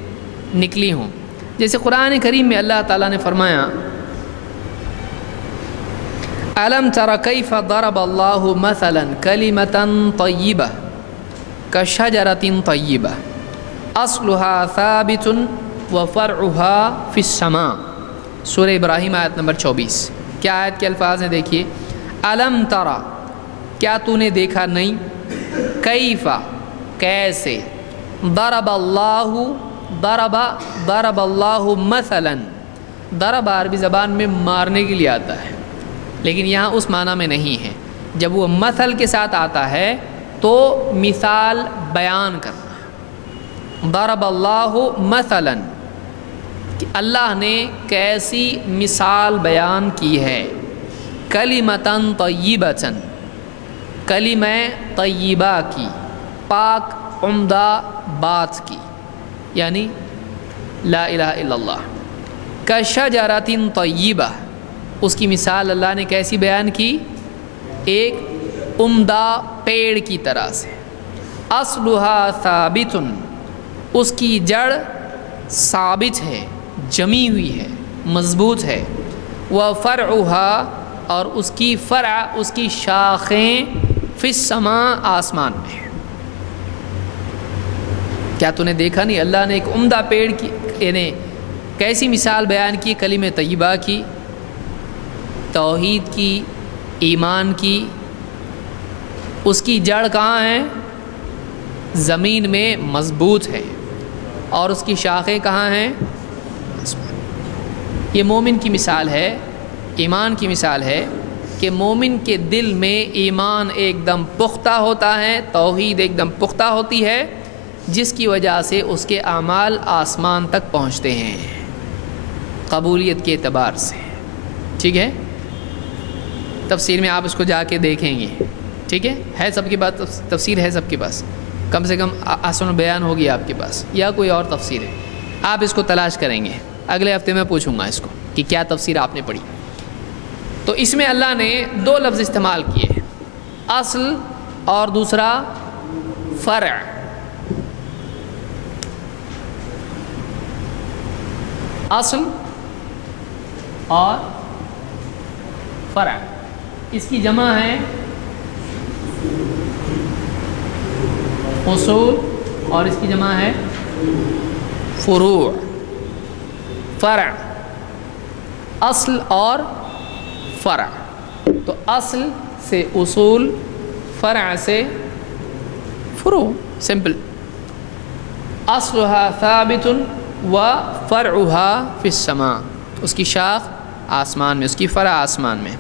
نکلی ہوں۔ جیسے قرآن کریم میں اللہ تعالیٰ نے فرمایا أَلَمْ تَرَ كَيْفَ ضَرَبَ اللَّهُ مَثَلًا كَلِمَةً طَيِّبَةً كَشَجَرَةٍ طَيِّبَةٍ أَصْلُهَا ثَابِتٌ وَفَرْعُهَا فِي السَّمَاءِ۔ سورہ ابراہیم آیت نمبر 24۔ کیا آیت کے الفاظ ہیں؟ دیکھیے، أَلَمْ تَرَ، کیا تو نے دیکھا نہیں، کیفا، کیسے، ضرب اللہ، ضرب اللہ مثلا، ضرب عربی زبان میں مارنے کے لیے آتا ہے، لیکن یہاں اس معنی میں نہیں ہے۔ جب وہ مثل کے ساتھ آتا ہے تو مثال بیان کرنا۔ ضرب اللہ مثلا، کہ اللہ نے کیسی مثال بیان کی ہے، کلمۃ طیبۃ، کلمہ طیبہ کی، پاک عمدہ بات کی، یعنی لا الہ الا اللہ۔ کشجرۃ طیبہ، اس کی مثال اللہ نے کیسی بیان کی؟ ایک عمدہ پیڑ کی طرح سے۔ اصلها ثابت، اس کی جڑ ثابت ہے، جمی ہوئی ہے، مضبوط ہے۔ وفرعها، اور اس کی فرع، اس کی شاخیں، فی السماء، آسمان میں۔ کیا تو نے دیکھا نہیں اللہ نے ایک عمدہ پیڑ کی یعنی کیسی مثال بیان کی؟ کلمہ طیبہ کی، توحید کی، ایمان کی۔ اس کی جڑ کہاں ہے؟ زمین میں مضبوط ہے، اور اس کی شاخیں کہاں ہیں؟ یہ مومن کی مثال ہے، ایمان کی مثال ہے کہ مومن کے دل میں ایمان ایک دم پختہ ہوتا ہے، توحید ایک دم پختہ ہوتی ہے، جس کی وجہ سے اس کے اعمال آسمان تک پہنچتے ہیں قبولیت کے اعتبار سے۔ ٹھیک ہے، تفسیر میں آپ اس کو جا کے دیکھیں گے۔ ٹھیک ہے سب کے پاس تفسیر ہے؟ سب کے پاس کم سے کم احسن بیان ہوگی آپ کے پاس، یا کوئی اور تفسیر ہے؟ آپ اس کو تلاش کریں گے، اگلے ہفتے میں پوچھوں گا اس کو کہ کیا تفسیر آپ نے پڑھی۔ تو اس میں اللہ نے دو لفظ استعمال کیے، اصل اور دوسرا فرع۔ اصل اور فرع، اس کی جمع ہے اصول، اور اس کی جمع ہے فروع۔ فرع، اصل اور فرع، تو اصل سے اصول، فرع سے فروع، سمپل۔ اصلها ثابت وفرعها فی السماء، اس کی شاخ آسمان میں، اس کی فرع آسمان میں۔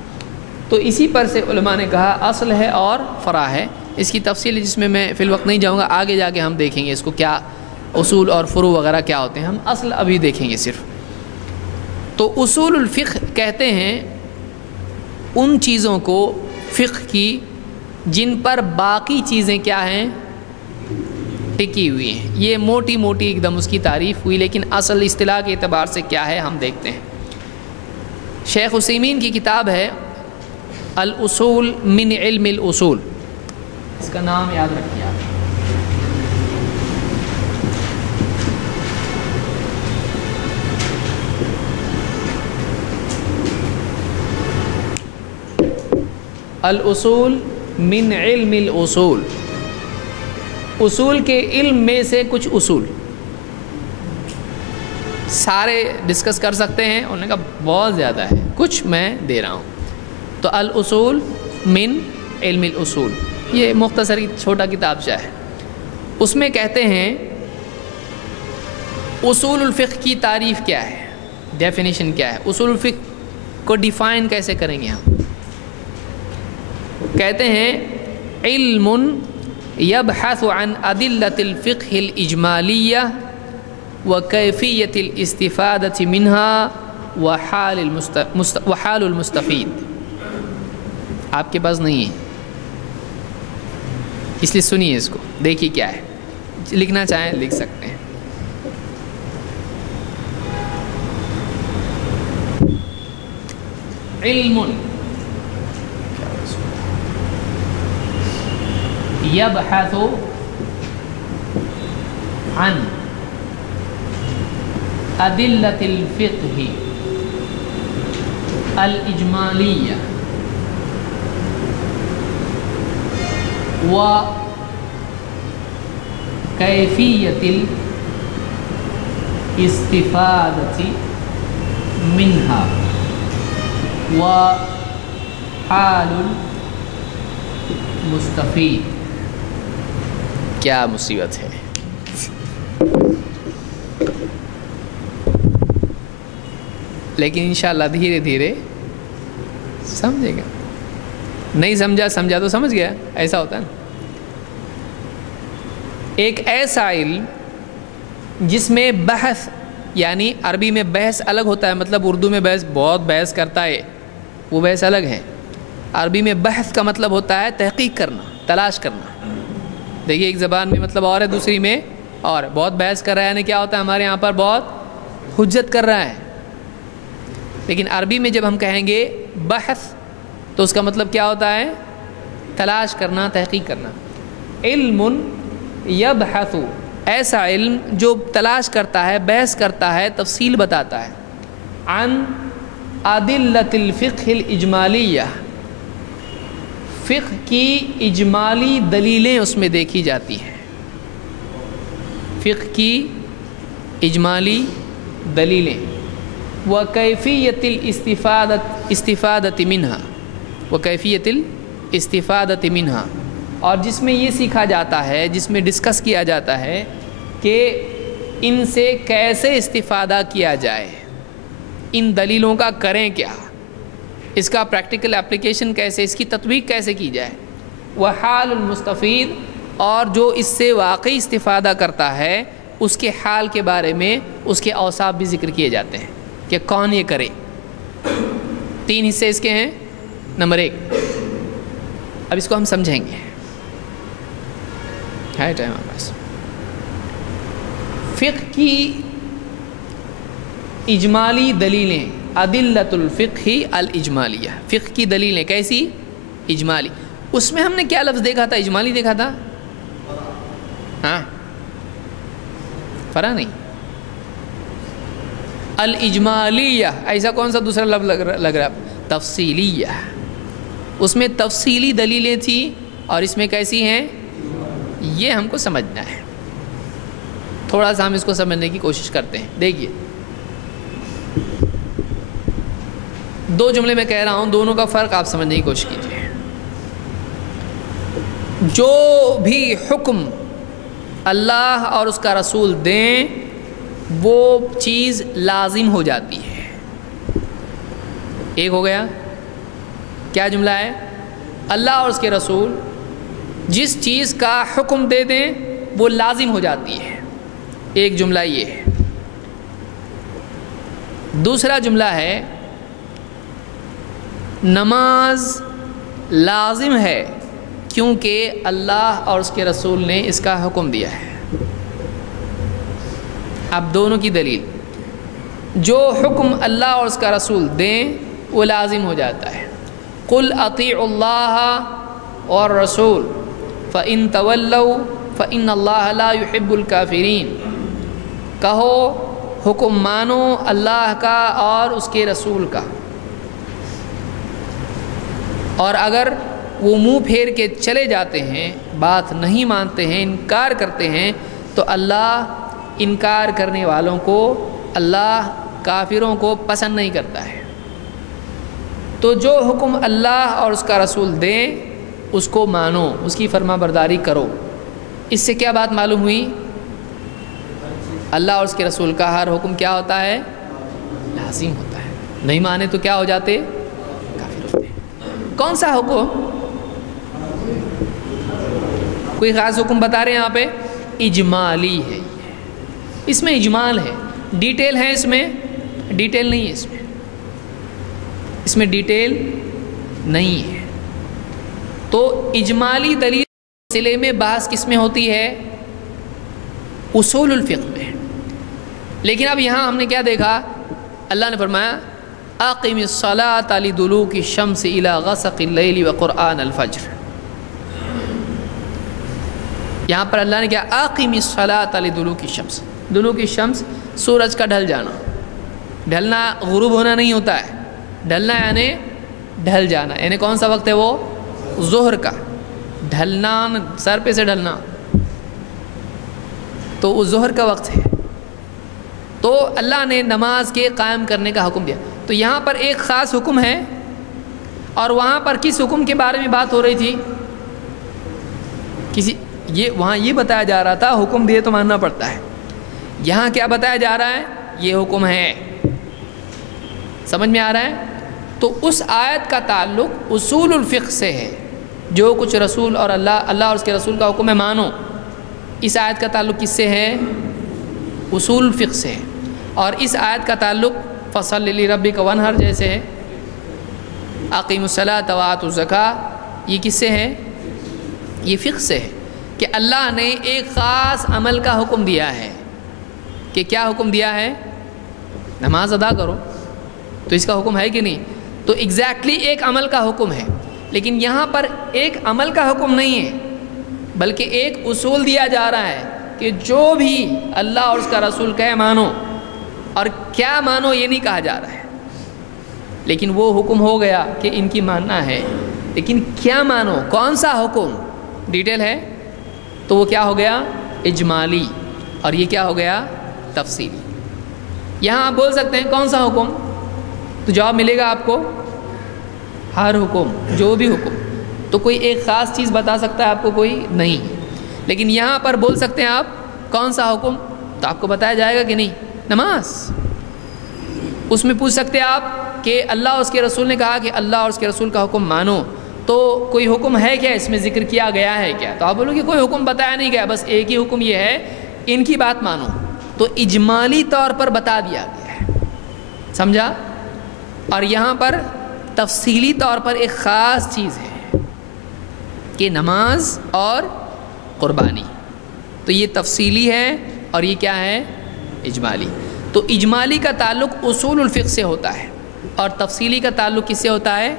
تو اسی پر سے علماء نے کہا اصل ہے اور فرع ہے۔ اس کی تفصیل جس میں فی الوقت نہیں جاؤں گا، آگے جا کے ہم دیکھیں گے اس کو کیا اصول اور فروع وغیرہ کیا ہوتے ہیں، ہم اصل ابھی دیکھیں گے صرف۔ تو اصول الفقہ کہتے ہیں ان چیزوں کو فقہ کی جن پر باقی چیزیں کیا ہیں؟ ٹکی ہوئی ہیں۔ یہ موٹی موٹی ایک دم اس کی تعریف ہوئی، لیکن اصل اصطلاح کے اعتبار سے کیا ہے ہم دیکھتے ہیں۔ شیخ عثیمین کی کتاب ہے الاصول من علم الاصول، اس کا نام یاد رکھیے آپ۔ الاصول من علم الاصول، اصول کے علم میں سے کچھ اصول۔ سارے ڈسکس کر سکتے ہیں؟ انہوں نے کہا بہت زیادہ ہے، کچھ میں دے رہا ہوں۔ تو الاصول من علم الاصول، یہ مختصر چھوٹا کتابچہ ہے، اس میں کہتے ہیں اصول الفقہ کی تعریف کیا ہے، ڈیفینیشن کیا ہے، اصول الفقہ کو ڈیفائن کیسے کریں گے ہم؟ کہتے ہیں علم یبحث عن ادلۃ الفقہ الاجمالیہ وکیفیۃ الاستفادۃ منها وحال المستفید۔ آپ کے پاس نہیں ہے اس لیے سنیے اس کو، دیکھیے کیا ہے، لکھنا چاہیں لکھ سکتے ہیں۔ علم یبحث عن ادلۃ الفقہ الاجمالیہ و کیفیۃ الاستفادۃ منها و حال المستفید۔ کیا مصیبت ہے، لیکن انشاءاللہ دھیرے دھیرے سمجھے گا، نہیں سمجھا تو سمجھ گیا، ایسا ہوتا ہے نا۔ ایک ایسا علم جس میں بحث، یعنی عربی میں بحث الگ ہوتا ہے، مطلب اردو میں بحث بہت بحث کرتا ہے، وہ بحث الگ ہے۔ عربی میں بحث کا مطلب ہوتا ہے تحقیق کرنا، تلاش کرنا۔ دیکھیے ایک زبان میں مطلب اور ہے، دوسری میں اور، بہت بحث کر رہا ہے یعنی کیا ہوتا ہے ہمارے یہاں پر بہت حجت کر رہا ہے، لیکن عربی میں جب ہم کہیں گے بحث تو اس کا مطلب کیا ہوتا ہے؟ تلاش کرنا، تحقیق کرنا۔ علم یبحث، ایسا علم جو تلاش کرتا ہے، بحث کرتا ہے، تفصیل بتاتا ہے، عن ادلۃ الفقہ الاجمالیہ، فقہ کی اجمالی دلیلیں اس میں دیکھی جاتی ہیں، فقہ کی اجمالی دلیلیں، وکیفیۃ الاستفادۃ منها، وکیفیۃ الاستفادۃ منها، اور جس میں یہ سیکھا جاتا ہے، جس میں ڈسکس کیا جاتا ہے کہ ان سے کیسے استفادہ کیا جائے، ان دلیلوں کا کریں کیا، اس کا پریکٹیکل اپلیکیشن کیسے، اس کی تطبیق کیسے کی جائے، وحال المستفید، اور جو اس سے واقعی استفادہ کرتا ہے اس کے حال کے بارے میں اس کے اوصاف بھی ذکر کیے جاتے ہیں کہ کون یہ کرے۔ 3 حصے اس کے ہیں۔ نمبر 1، اب اس کو ہم سمجھیں گے، ہے ٹائم ہمارے پاس۔ فقہ کی اجمالی دلیلیں، ادلۃ الفقہ الاجمالیہ، فقہ کی دلیلیں کیسی؟ اجمالی۔ اس میں ہم نے کیا لفظ دیکھا تھا؟ اجمالی دیکھا تھا، ہاں فرا نہیں، الاجمالیہ، ایسا کون سا دوسرا لفظ لگ رہا؟ تفصیلیہ۔ اس میں تفصیلی دلیلیں تھیں اور اس میں کیسی ہیں؟ یہ ہم کو سمجھنا ہے، تھوڑا سا ہم اس کو سمجھنے کی کوشش کرتے ہیں۔ دیکھیے 2 جملے میں کہہ رہا ہوں، دونوں کا فرق آپ سمجھنے کی کوشش کیجیے۔ جو بھی حکم اللہ اور اس کا رسول دیں وہ چیز لازم ہو جاتی ہے۔ ایک ہو گیا، کیا جملہ ہے؟ اللہ اور اس کے رسول جس چیز کا حکم دے دیں وہ لازم ہو جاتی ہے، ایک جملہ یہ ہے۔ دوسرا جملہ ہے نماز لازم ہے کیونکہ اللہ اور اس کے رسول نے اس کا حکم دیا ہے۔ اب دونوں کی دلیل، جو حکم اللہ اور اس کا رسول دیں وہ لازم ہو جاتا ہے۔ قل اطیعوا اللہ اور رسول فإن تولوا فإن اللہ لا يحب الکافرین، کہو حکم مانو اللہ کا اور اس کے رسول کا، اور اگر وہ منہ پھیر کے چلے جاتے ہیں، بات نہیں مانتے ہیں، انکار کرتے ہیں، تو اللہ انکار کرنے والوں کو اللہ کافروں کو پسند نہیں کرتا ہے، تو جو حکم اللہ اور اس کا رسول دیں اس کو مانو، اس کی فرما برداری کرو۔ اس سے کیا بات معلوم ہوئی؟ اللہ اور اس کے رسول کا ہر حکم کیا ہوتا ہے؟ لازم ہوتا ہے، نہیں مانے تو کیا ہو جاتے؟ کافر ہوتے ہیں۔ کون سا حکم؟ کوئی خاص حکم بتا رہے ہیں یہاں پہ؟ اجمالی ہے، اس میں اجمال ہے، ڈیٹیل ہے، اس میں ڈیٹیل نہیں ہے، اس میں ڈیٹیل نہیں ہے۔ تو اجمالی دلیل سلسلے میں بحث کس میں ہوتی ہے؟ اصول الفقہ میں۔ لیکن اب یہاں ہم نے کیا دیکھا؟ اللہ نے فرمایا اقم الصلاۃ لدلوک الشمس الی غسق اللیل وقرآن الفجر۔ یہاں پر اللہ نے کیا؟ اقم الصلاۃ لدلوک الشمس، دلوک الشمس سورج کا ڈھل جانا، ڈھلنا غروب ہونا نہیں ہوتا ہے، ڈھلنا یعنی ڈھل جانا، یعنی کون سا وقت ہے وہ؟ ظہر کا ڈھلنا، سر پہ سے ڈھلنا، تو وہ ظہر کا وقت ہے۔ تو اللہ نے نماز کے قائم کرنے کا حکم دیا۔ تو یہاں پر ایک خاص حکم ہے، اور وہاں پر کس حکم کے بارے میں بات ہو رہی تھی؟ وہاں یہ بتایا جا رہا تھا حکم دیے تو ماننا پڑتا ہے، یہاں کیا بتایا جا رہا ہے؟ یہ حکم ہے، سمجھ میں آ رہا ہے؟ تو اس آیت کا تعلق اصول الفقہ سے ہے، جو کچھ رسول اور اللہ اور اس کے رسول کا حکم ہے مانو، اس آیت کا تعلق کس سے ہے؟ اصول الفقہ سے ہے۔ اور اس آیت کا تعلق فصل لربک وانحر جیسے ہے، اقیم الصلاۃ وآتوا الزکاۃ، یہ کس سے ہے؟ یہ فقہ سے ہے کہ اللہ نے ایک خاص عمل کا حکم دیا ہے، کہ کیا حکم دیا ہے؟ نماز ادا کرو، تو اس کا حکم ہے کہ نہیں؟ تو ایگزیکٹلی ایک عمل کا حکم ہے، لیکن یہاں پر ایک عمل کا حکم نہیں ہے، بلکہ ایک اصول دیا جا رہا ہے کہ جو بھی اللہ اور اس کا رسول کہے مانو، اور کیا مانو یہ نہیں کہا جا رہا ہے، لیکن وہ حکم ہو گیا کہ ان کی ماننا ہے، لیکن کیا مانو؟ کون سا حکم؟ ڈیٹیل ہے، تو وہ کیا ہو گیا؟ اجمالی، اور یہ کیا ہو گیا؟ تفصیلی۔ یہاں آپ بول سکتے ہیں کون سا حکم؟ تو جواب ملے گا آپ کو ہر حکم، جو بھی حکم۔ تو کوئی ایک خاص چیز بتا سکتا ہے آپ کو؟ کوئی نہیں۔ لیکن یہاں پر بول سکتے ہیں آپ کون سا حکم، تو آپ کو بتایا جائے گا کہ نہیں؟ نماز۔ اس میں پوچھ سکتے ہیں آپ کہ اللہ اور اس کے رسول نے کہا کہ اللہ اور اس کے رسول کا حکم مانو، تو کوئی حکم ہے کیا اس میں ذکر کیا گیا ہے کیا؟ تو آپ بولو کہ کوئی حکم بتایا نہیں گیا، بس ایک ہی حکم یہ ہے ان کی بات مانو، تو اجمالی طور پر بتا دیا گیا ہے، سمجھا؟ اور یہاں پر تفصیلی طور پر ایک خاص چیز ہے کہ نماز اور قربانی، تو یہ تفصیلی ہے اور یہ کیا ہے؟ اجمالی۔ تو اجمالی کا تعلق اصول الفقہ سے ہوتا ہے، اور تفصیلی کا تعلق کس سے ہوتا ہے؟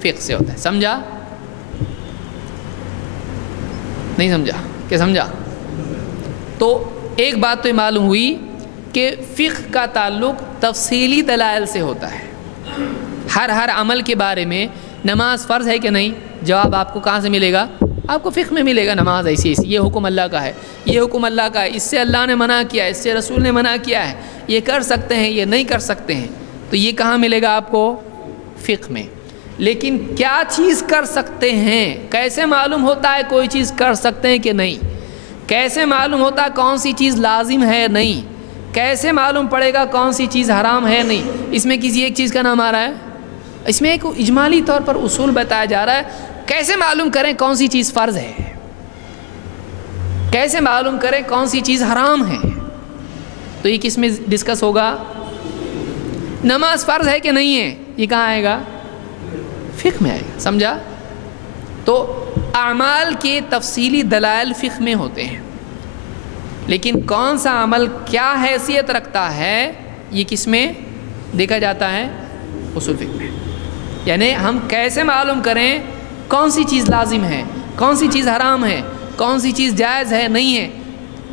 فقہ سے ہوتا ہے، سمجھا؟ نہیں سمجھا؟ کیا سمجھا؟ تو ایک بات تو یہ معلوم ہوئی کہ فقہ کا تعلق تفصیلی دلائل سے ہوتا ہے، ہر عمل کے بارے میں۔ نماز فرض ہے کہ نہیں؟ جواب آپ کو کہاں سے ملے گا؟ آپ کو فقہ میں ملے گا، نماز ایسی یہ حکم اللہ کا ہے، یہ حکم اللہ کا ہے، اس سے اللہ نے منع کیا ہے، اس سے رسول نے منع کیا ہے، یہ کر سکتے ہیں، یہ نہیں کر سکتے ہیں، تو یہ کہاں ملے گا آپ کو؟ فقہ میں۔ لیکن کیا چیز کر سکتے ہیں؟ کیسے معلوم ہوتا ہے کوئی چیز کر سکتے ہیں کہ نہیں؟ کیسے معلوم ہوتا ہے کون سی چیز لازم ہے نہیں؟ کیسے معلوم پڑے گا کون سی چیز حرام ہے نہیں؟ اس میں کسی ایک چیز کا نام آ رہا ہے؟ اس میں ایک اجمالی طور پر اصول بتایا جا رہا ہے، کیسے معلوم کریں کون سی چیز فرض ہے، کیسے معلوم کریں کون سی چیز حرام ہے؟ تو یہ کس میں ڈسکس ہوگا؟ نماز فرض ہے کہ نہیں ہے، یہ کہاں آئے گا؟ فقہ میں آئے گا، سمجھا؟ تو اعمال کے تفصیلی دلائل فقہ میں ہوتے ہیں، لیکن کون سا عمل کیا حیثیت رکھتا ہے یہ کس میں دیکھا جاتا ہے؟ اصول فقہ میں۔ یعنی ہم کیسے معلوم کریں کون سی چیز لازم ہے، کون سی چیز حرام ہے، کون سی چیز جائز ہے نہیں ہے؟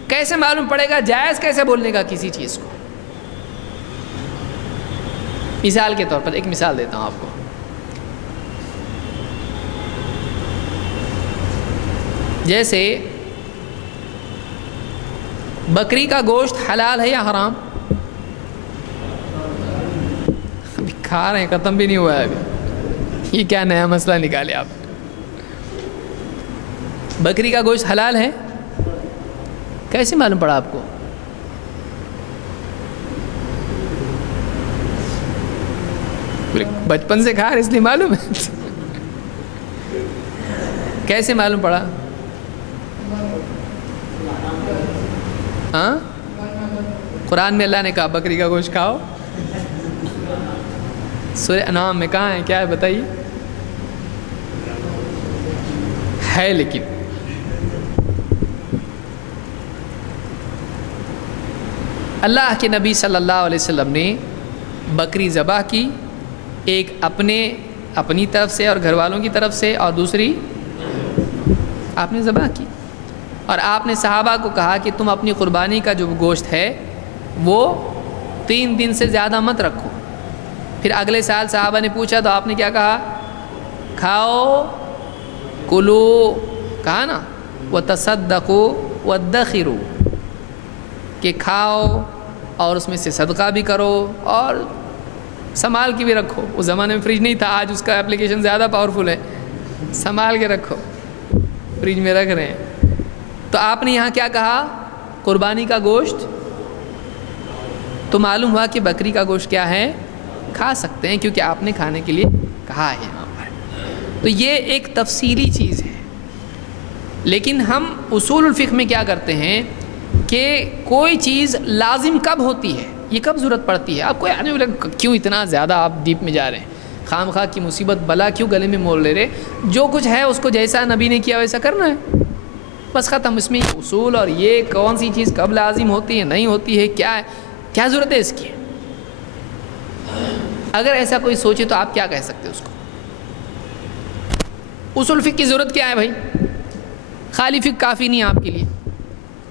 کیسے معلوم پڑے گا جائز کیسے بولنے کا کسی چیز کو؟ مثال کے طور پر ایک مثال دیتا ہوں آپ کو۔ جیسے بکری کا گوشت حلال ہے یا حرام؟ کھا رہے ہیں, ختم بھی نہیں ہوا ہے ابھی. یہ کیا نیا مسئلہ نکالے آپ. بکری کا گوشت حلال ہے, کیسے معلوم پڑا آپ کو؟ بچپن سے کھا رہے اس لیے معلوم ہے. کیسے معلوم پڑا؟ ہاں, قرآن میں اللہ نے کہا بکری کا گوشت کھاؤ. سورہ انعام میں کہاں ہے, کیا ہے بتائیے؟ ہے لیکن اللہ کے نبی صلی اللہ علیہ وسلم نے بکری ذبح کی, ایک اپنی طرف سے اور گھر والوں کی طرف سے, اور دوسری آپ نے ذبح کی. اور آپ نے صحابہ کو کہا کہ تم اپنی قربانی کا جو گوشت ہے وہ 3 دن سے زیادہ مت رکھو. پھر اگلے سال صحابہ نے پوچھا تو آپ نے کیا کہا؟ کھاؤ, کلو, کہا نا, وتصدقوا وادخروا, کہ کھاؤ اور اس میں سے صدقہ بھی کرو اور سنبھال کے بھی رکھو. اس زمانے میں فریج نہیں تھا, آج اس کا اپلیکیشن زیادہ پاورفل ہے. سنبھال کے رکھو, فریج میں رکھ رہے ہیں. تو آپ نے یہاں کیا کہا؟ قربانی کا گوشت. تو معلوم ہوا کہ بکری کا گوشت کیا ہے, کھا سکتے ہیں, کیونکہ آپ نے کھانے کے لیے کہا ہے یہاں پر. تو یہ ایک تفصیلی چیز ہے. لیکن ہم اصول الفقہ میں کیا کرتے ہیں کہ کوئی چیز لازم کب ہوتی ہے, یہ کب ضرورت پڑتی ہے. آپ کوئی آدمی بولے کیوں اتنا زیادہ آپ ڈیپ میں جا رہے ہیں, خام خواہ کی مصیبت بلا کیوں گلے میں مول لے رہے. جو کچھ ہے اس کو جیسا نبی نے کیا ویسا کرنا ہے, بس ختم. اس میں اصول اور یہ کون سی چیز کب لازم ہوتی ہے نہیں ہوتی ہے, کیا ہے, کیا ضرورت ہے اس کی. اگر ایسا کوئی سوچے تو آپ کیا کہہ سکتے اس کو؟ اصول فقہ کی ضرورت کیا ہے بھائی؟ خالی فقہ کافی نہیں آپ کے لیے.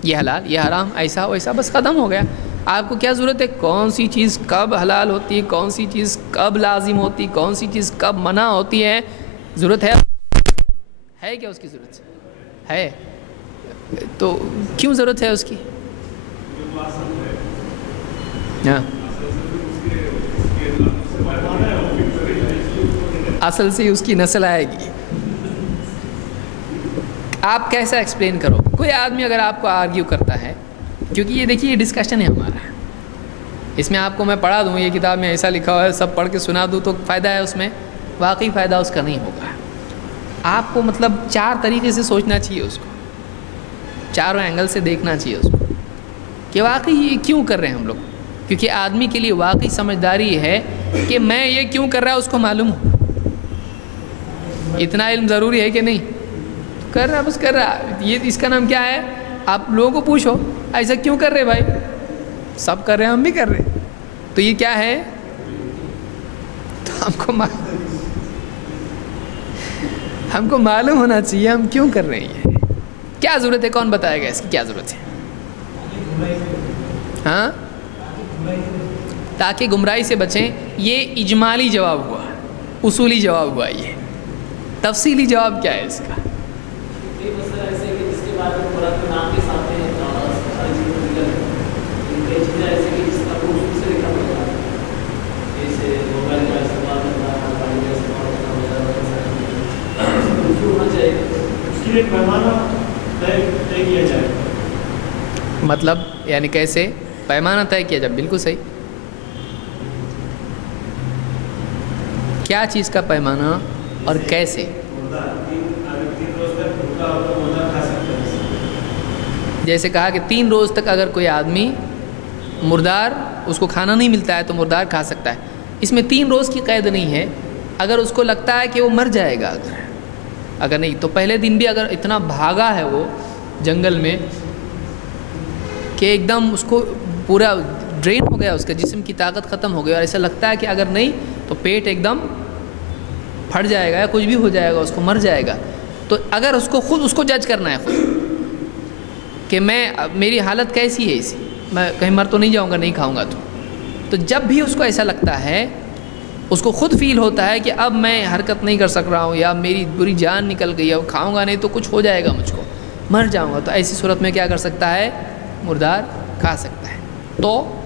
یہ حلال, یہ حرام, ایسا ویسا, بس ختم ہو گیا. آپ کو کیا ضرورت ہے کون سی چیز کب حلال ہوتی ہے, کون سی چیز کب لازم ہوتی, کون سی چیز کب منع ہوتی ہے؟ ضرورت ہے کیا اس کی ضرورت ہے؟ تو کیوں ضرورت ہے اس کی؟ ہاں, اصل سے اس کی نسل آئے گی. آپ کیسا ایکسپلین کرو؟ کوئی آدمی اگر آپ کو آرگیو کرتا ہے, کیونکہ یہ دیکھیے یہ ڈسکشن ہے ہمارا, اس میں آپ کو میں پڑھا دوں یہ کتاب میں ایسا لکھا ہوا ہے, سب پڑھ کے سنا دوں تو فائدہ ہے اس میں, واقعی فائدہ اس کا نہیں ہوگا. آپ کو مطلب 4 طریقے سے سوچنا چاہیے اس کو, چاروں اینگل سے دیکھنا چاہیے اس کو کہ واقعی یہ کیوں کر رہے ہیں ہم لوگ. کیونکہ آدمی کے لیے واقعی سمجھداری یہ ہے کہ میں یہ کیوں کر رہا ہوں اس کو معلوم ہو. اتنا علم ضروری ہے کہ نہیں؟ کر رہا, بس کر رہا. یہ اس کا نام کیا ہے؟ آپ لوگوں کو پوچھو ایسا کیوں کر رہے بھائی, سب کر رہے ہیں ہم بھی کر رہے ہیں, تو یہ کیا ہے؟ تو ہم کو معلوم ہونا چاہیے ہم کیوں کر رہے ہیں, کیا ضرورت ہے. کون بتائے گا اس کی کیا ضرورت ہے؟ ہاں, تاکہ گمراہی سے بچیں. یہ اجمالی جواب ہوا, اصولی جواب ہوا. یہ تفصیلی جواب کیا ہے اس کا؟ مطلب یعنی کیسے پیمانہ طے کیا جائے؟ بالکل صحیح. کیا چیز کا پیمانہ اور کیسے؟ جیسے کہا کہ 3 روز تک اگر کوئی آدمی مردار اس کو کھانا نہیں ملتا ہے تو مردار کھا سکتا ہے. اس میں 3 روز کی قید نہیں ہے. اگر اس کو لگتا ہے کہ وہ مر جائے گا, اگر نہیں تو پہلے دن بھی اگر اتنا بھاگا ہے وہ جنگل میں کہ ایک دم اس کو پورا ڈرین ہو گیا, اس کا جسم کی طاقت ختم ہو گئی, اور ایسا لگتا ہے کہ اگر نہیں تو پیٹ ایک دم پھٹ جائے گا یا کچھ بھی ہو جائے گا, اس کو مر جائے گا. تو اگر اس کو خود اس کو جج کرنا ہے خود کہ میری حالت کیسی ہے, اسی میں کہیں مر تو نہیں جاؤں گا نہیں کھاؤں گا, تو جب بھی اس کو ایسا لگتا ہے, اس کو خود فیل ہوتا ہے کہ اب میں حرکت نہیں کر سک رہا ہوں یا میری بری جان نکل گئی ہے, کھاؤں گا نہیں تو کچھ ہو جائے گا مجھ کو, مر جاؤں گا, تو ایسی صورت میں کیا کر سکتا ہے؟ مردار کھا سکتا ہے. تو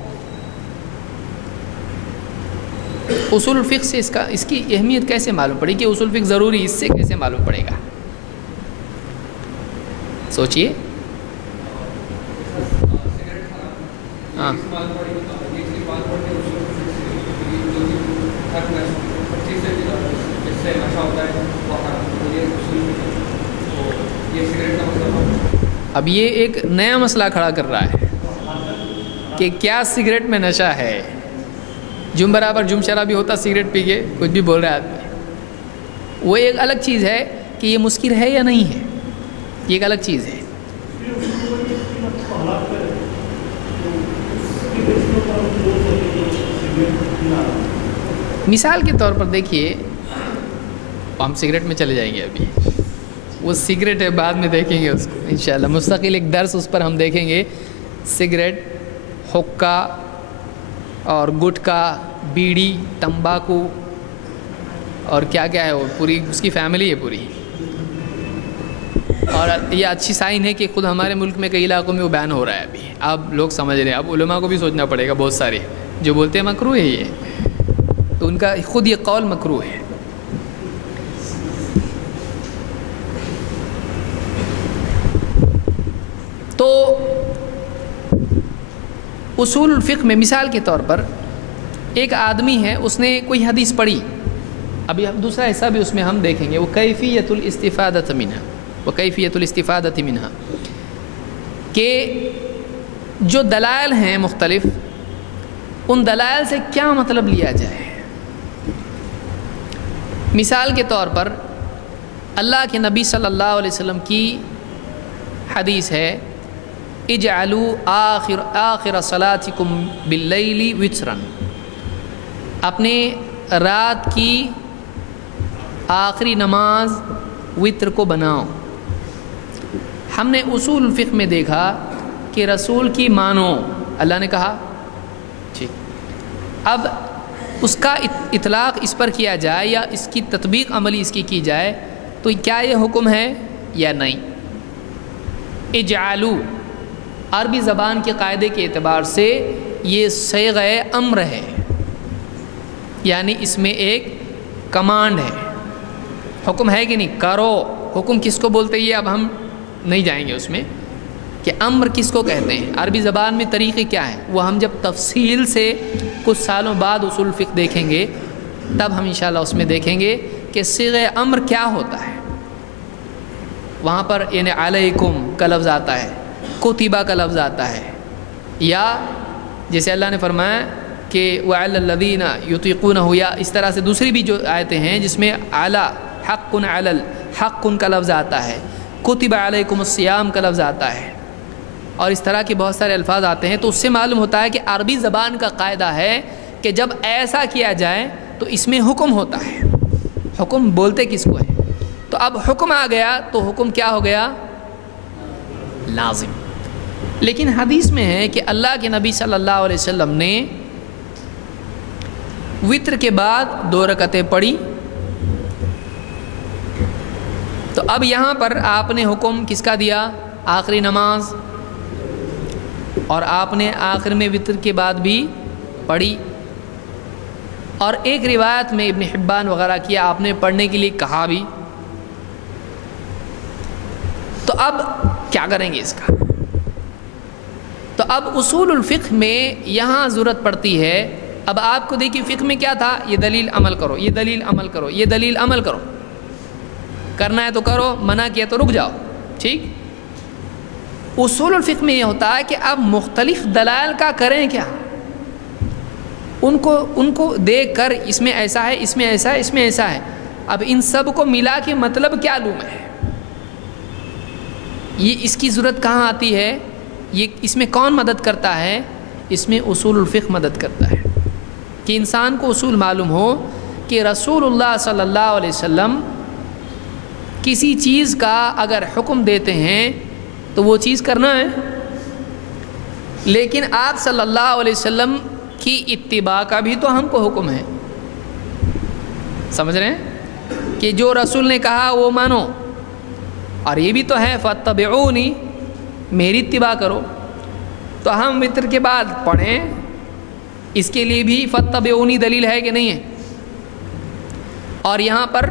اصول الفقہ سے اس کی اہمیت کیسے معلوم پڑی کہ اصول فقہ ضروری، اس سے کیسے معلوم پڑے گا؟ سوچئے. ہاں اب یہ ایک نیا مسئلہ کھڑا کر رہا ہے کہ کیا سگریٹ میں نشہ ہے. جم برابر جم شرابی ہوتا سگریٹ پی کے کچھ بھی بول رہا ہے آدمی. وہ ایک الگ چیز ہے کہ یہ مسکر ہے یا نہیں ہے، یہ ایک الگ چیز ہے. مثال کے طور پر دیکھیے، ہم سگریٹ میں چلے جائیں گے. ابھی وہ سگریٹ ہے، بعد میں دیکھیں گے اس کو انشاءاللہ. مستقل ایک درس اس پر ہم دیکھیں گے. سگریٹ، حقہ اور گٹکا، بیڑی، تمباکو اور کیا کیا ہے، وہ پوری اس کی فیملی ہے پوری. اور یہ اچھی سائن ہے کہ خود ہمارے ملک میں کئی علاقوں میں وہ بین ہو رہا ہے. ابھی اب لوگ سمجھ رہے ہیں، اب علماء کو بھی سوچنا پڑے گا. بہت سارے جو بولتے ہیں مکروہ ہے یہ، تو ان کا خود یہ قول مکروہ ہے. تو اصول الفقہ میں مثال کے طور پر ایک آدمی ہے، اس نے کوئی حدیث پڑھی. ابھی دوسرا حصہ بھی اس میں ہم دیکھیں گے، وہ کیفیت الاستفادۃ منہا، وہ کیفیت الاستفادۃ منہا، کہ جو دلائل ہیں مختلف، ان دلائل سے کیا مطلب لیا جائے. مثال کے طور پر اللہ کے نبی صلی اللہ علیہ وسلم کی حدیث ہے، اجعلوا آخر صلاتکم باللیل وترا، اپنے رات کی آخری نماز وتر کو بناؤ. ہم نے اصول الفقہ میں دیکھا کہ رسول کی مانو، اللہ نے کہا ٹھیک. اب اس کا اطلاق اس پر کیا جائے یا اس کی تطبیق عملی اس کی جائے تو کیا یہ حکم ہے یا نہیں؟ اجعلوا عربی زبان کے قاعدے کے اعتبار سے یہ صیغہ امر ہے، یعنی اس میں ایک کمانڈ ہے، حکم ہے کہ نہیں، کرو. حکم کس کو بولتے ہیں اب ہم نہیں جائیں گے اس میں کہ امر کس کو کہتے ہیں. عربی زبان میں طریقے کیا ہیں وہ ہم جب تفصیل سے کچھ سالوں بعد اصول فقہ دیکھیں گے تب ہم انشاءاللہ اس میں دیکھیں گے کہ صیغہ امر کیا ہوتا ہے. وہاں پر یعنی علیکم کا لفظ آتا ہے، کتبہ کا لفظ آتا ہے، یا جیسے اللہ نے فرمایا کہ وعلی الذین یطیقونہ، یا اس طرح سے دوسری بھی جو آیتیں ہیں جس میں علی حق علی حق کا لفظ آتا ہے، کتب علیکم الصیام کا لفظ آتا ہے، اور اس طرح کے بہت سارے الفاظ آتے ہیں. تو اس سے معلوم ہوتا ہے کہ عربی زبان کا قاعدہ ہے کہ جب ایسا کیا جائے تو اس میں حکم ہوتا ہے. حکم بولتے کس کو ہے؟ تو اب حکم آ گیا تو حکم کیا ہو گیا؟ لازم. لیکن حدیث میں ہے کہ اللہ کے نبی صلی اللہ علیہ وسلم نے وتر کے بعد 2 رکعتیں پڑھی. تو اب یہاں پر آپ نے حکم کس کا دیا؟ آخری نماز. اور آپ نے آخر میں وتر کے بعد بھی پڑھی. اور ایک روایت میں ابن حبان وغیرہ کیا آپ نے پڑھنے کے لیے کہا بھی. تو اب کیا کریں گے اس کا؟ تو اب اصول الفقہ میں یہاں ضرورت پڑتی ہے. اب آپ کو دیکھیے فقہ میں کیا تھا، یہ دلیل عمل کرو، یہ دلیل عمل کرو، یہ دلیل عمل کرو، کرنا ہے تو کرو، منع کیا تو رک جاؤ. ٹھیک. اصول الفقہ میں یہ ہوتا ہے کہ اب مختلف دلائل کا کریں کیا، ان کو دیکھ کر اس میں ایسا ہے، اس میں ایسا ہے، اس میں ایسا ہے. اب ان سب کو ملا کے مطلب کیا لوں میں، یہ اس کی ضرورت کہاں آتی ہے، یہ اس میں کون مدد کرتا ہے؟ اس میں اصول الفقہ مدد کرتا ہے کہ انسان کو اصول معلوم ہو کہ رسول اللہ صلی اللہ علیہ وسلم کسی چیز کا اگر حکم دیتے ہیں تو وہ چیز کرنا ہے، لیکن آپ صلی اللہ علیہ وسلم کی اتباع کا بھی تو ہم کو حکم ہے. سمجھ رہے ہیں کہ جو رسول نے کہا وہ مانو، اور یہ بھی تو ہے فاتبعونی، میری اتباع کرو. تو ہم وتر کے بعد پڑھیں اس کے لیے بھی فاتبعونی دلیل ہے کہ نہیں ہے؟ اور یہاں پر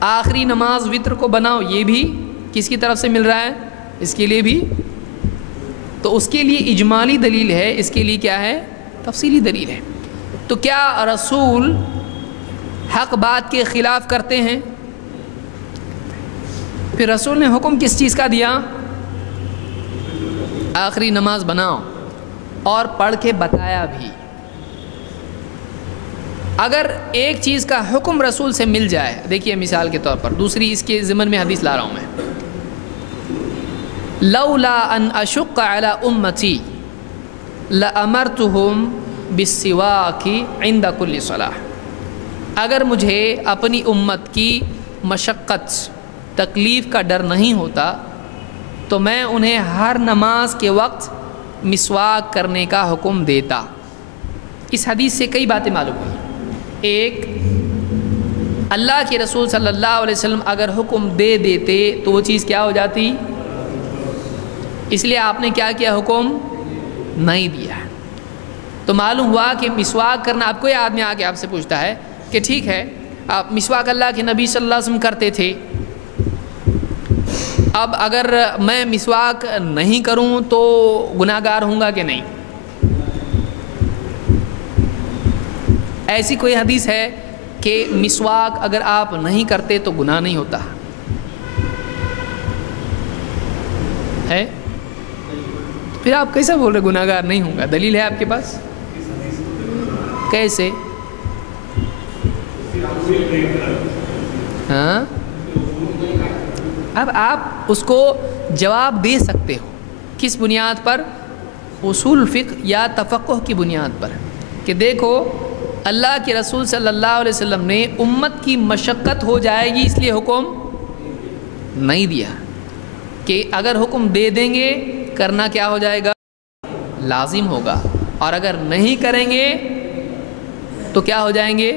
آخری نماز وتر کو بناؤ، یہ بھی کس کی طرف سے مل رہا ہے؟ اس کے لیے بھی. تو اس کے لیے اجمالی دلیل ہے، اس کے لیے کیا ہے؟ تفصیلی دلیل ہے. تو کیا رسول حق بات کے خلاف کرتے ہیں؟ پھر رسول نے حکم کس چیز کا دیا؟ آخری نماز بناؤ، اور پڑھ کے بتایا بھی. اگر ایک چیز کا حکم رسول سے مل جائے، دیکھیے مثال کے طور پر، دوسری اس کے ضمن میں حدیث لا رہا ہوں میں، لولا ان اشق علی امتی لامرتہم بالسواک عند کل صلاۃ. اگر مجھے اپنی امت کی مشقت تکلیف کا ڈر نہیں ہوتا تو میں انہیں ہر نماز کے وقت مسواک کرنے کا حکم دیتا. اس حدیث سے کئی باتیں معلوم ہوئی. ایک، اللہ کے رسول صلی اللہ علیہ وسلم اگر حکم دے دیتے تو وہ چیز کیا ہو جاتی؟ اس لیے آپ نے کیا کیا؟ حکم نہیں دیا. تو معلوم ہوا کہ مسواک کرنا، اب کوئی آدمی آ کے آپ سے پوچھتا ہے کہ ٹھیک ہے آپ مسواک اللہ کے نبی صلی اللہ علیہ وسلم کرتے تھے، اب اگر میں مسواک نہیں کروں تو گناہ گار ہوں گا کہ نہیں؟ ایسی کوئی حدیث ہے کہ مسواک اگر آپ نہیں کرتے تو گناہ نہیں ہوتا ہے؟ پھر آپ کیسا بول رہے گناہ گار نہیں ہوں گا؟ دلیل ہے آپ کے پاس؟ کیسے؟ ہاں، اب آپ اس کو جواب دے سکتے ہو کس بنیاد پر؟ اصول فقہ یا تفقہ کی بنیاد پر، کہ دیکھو اللہ کے رسول صلی اللہ علیہ وسلم نے امت کی مشقت ہو جائے گی اس لیے حکم نہیں دیا، کہ اگر حکم دے دیں گے کرنا کیا ہو جائے گا؟ لازم ہوگا، اور اگر نہیں کریں گے تو کیا ہو جائیں گے؟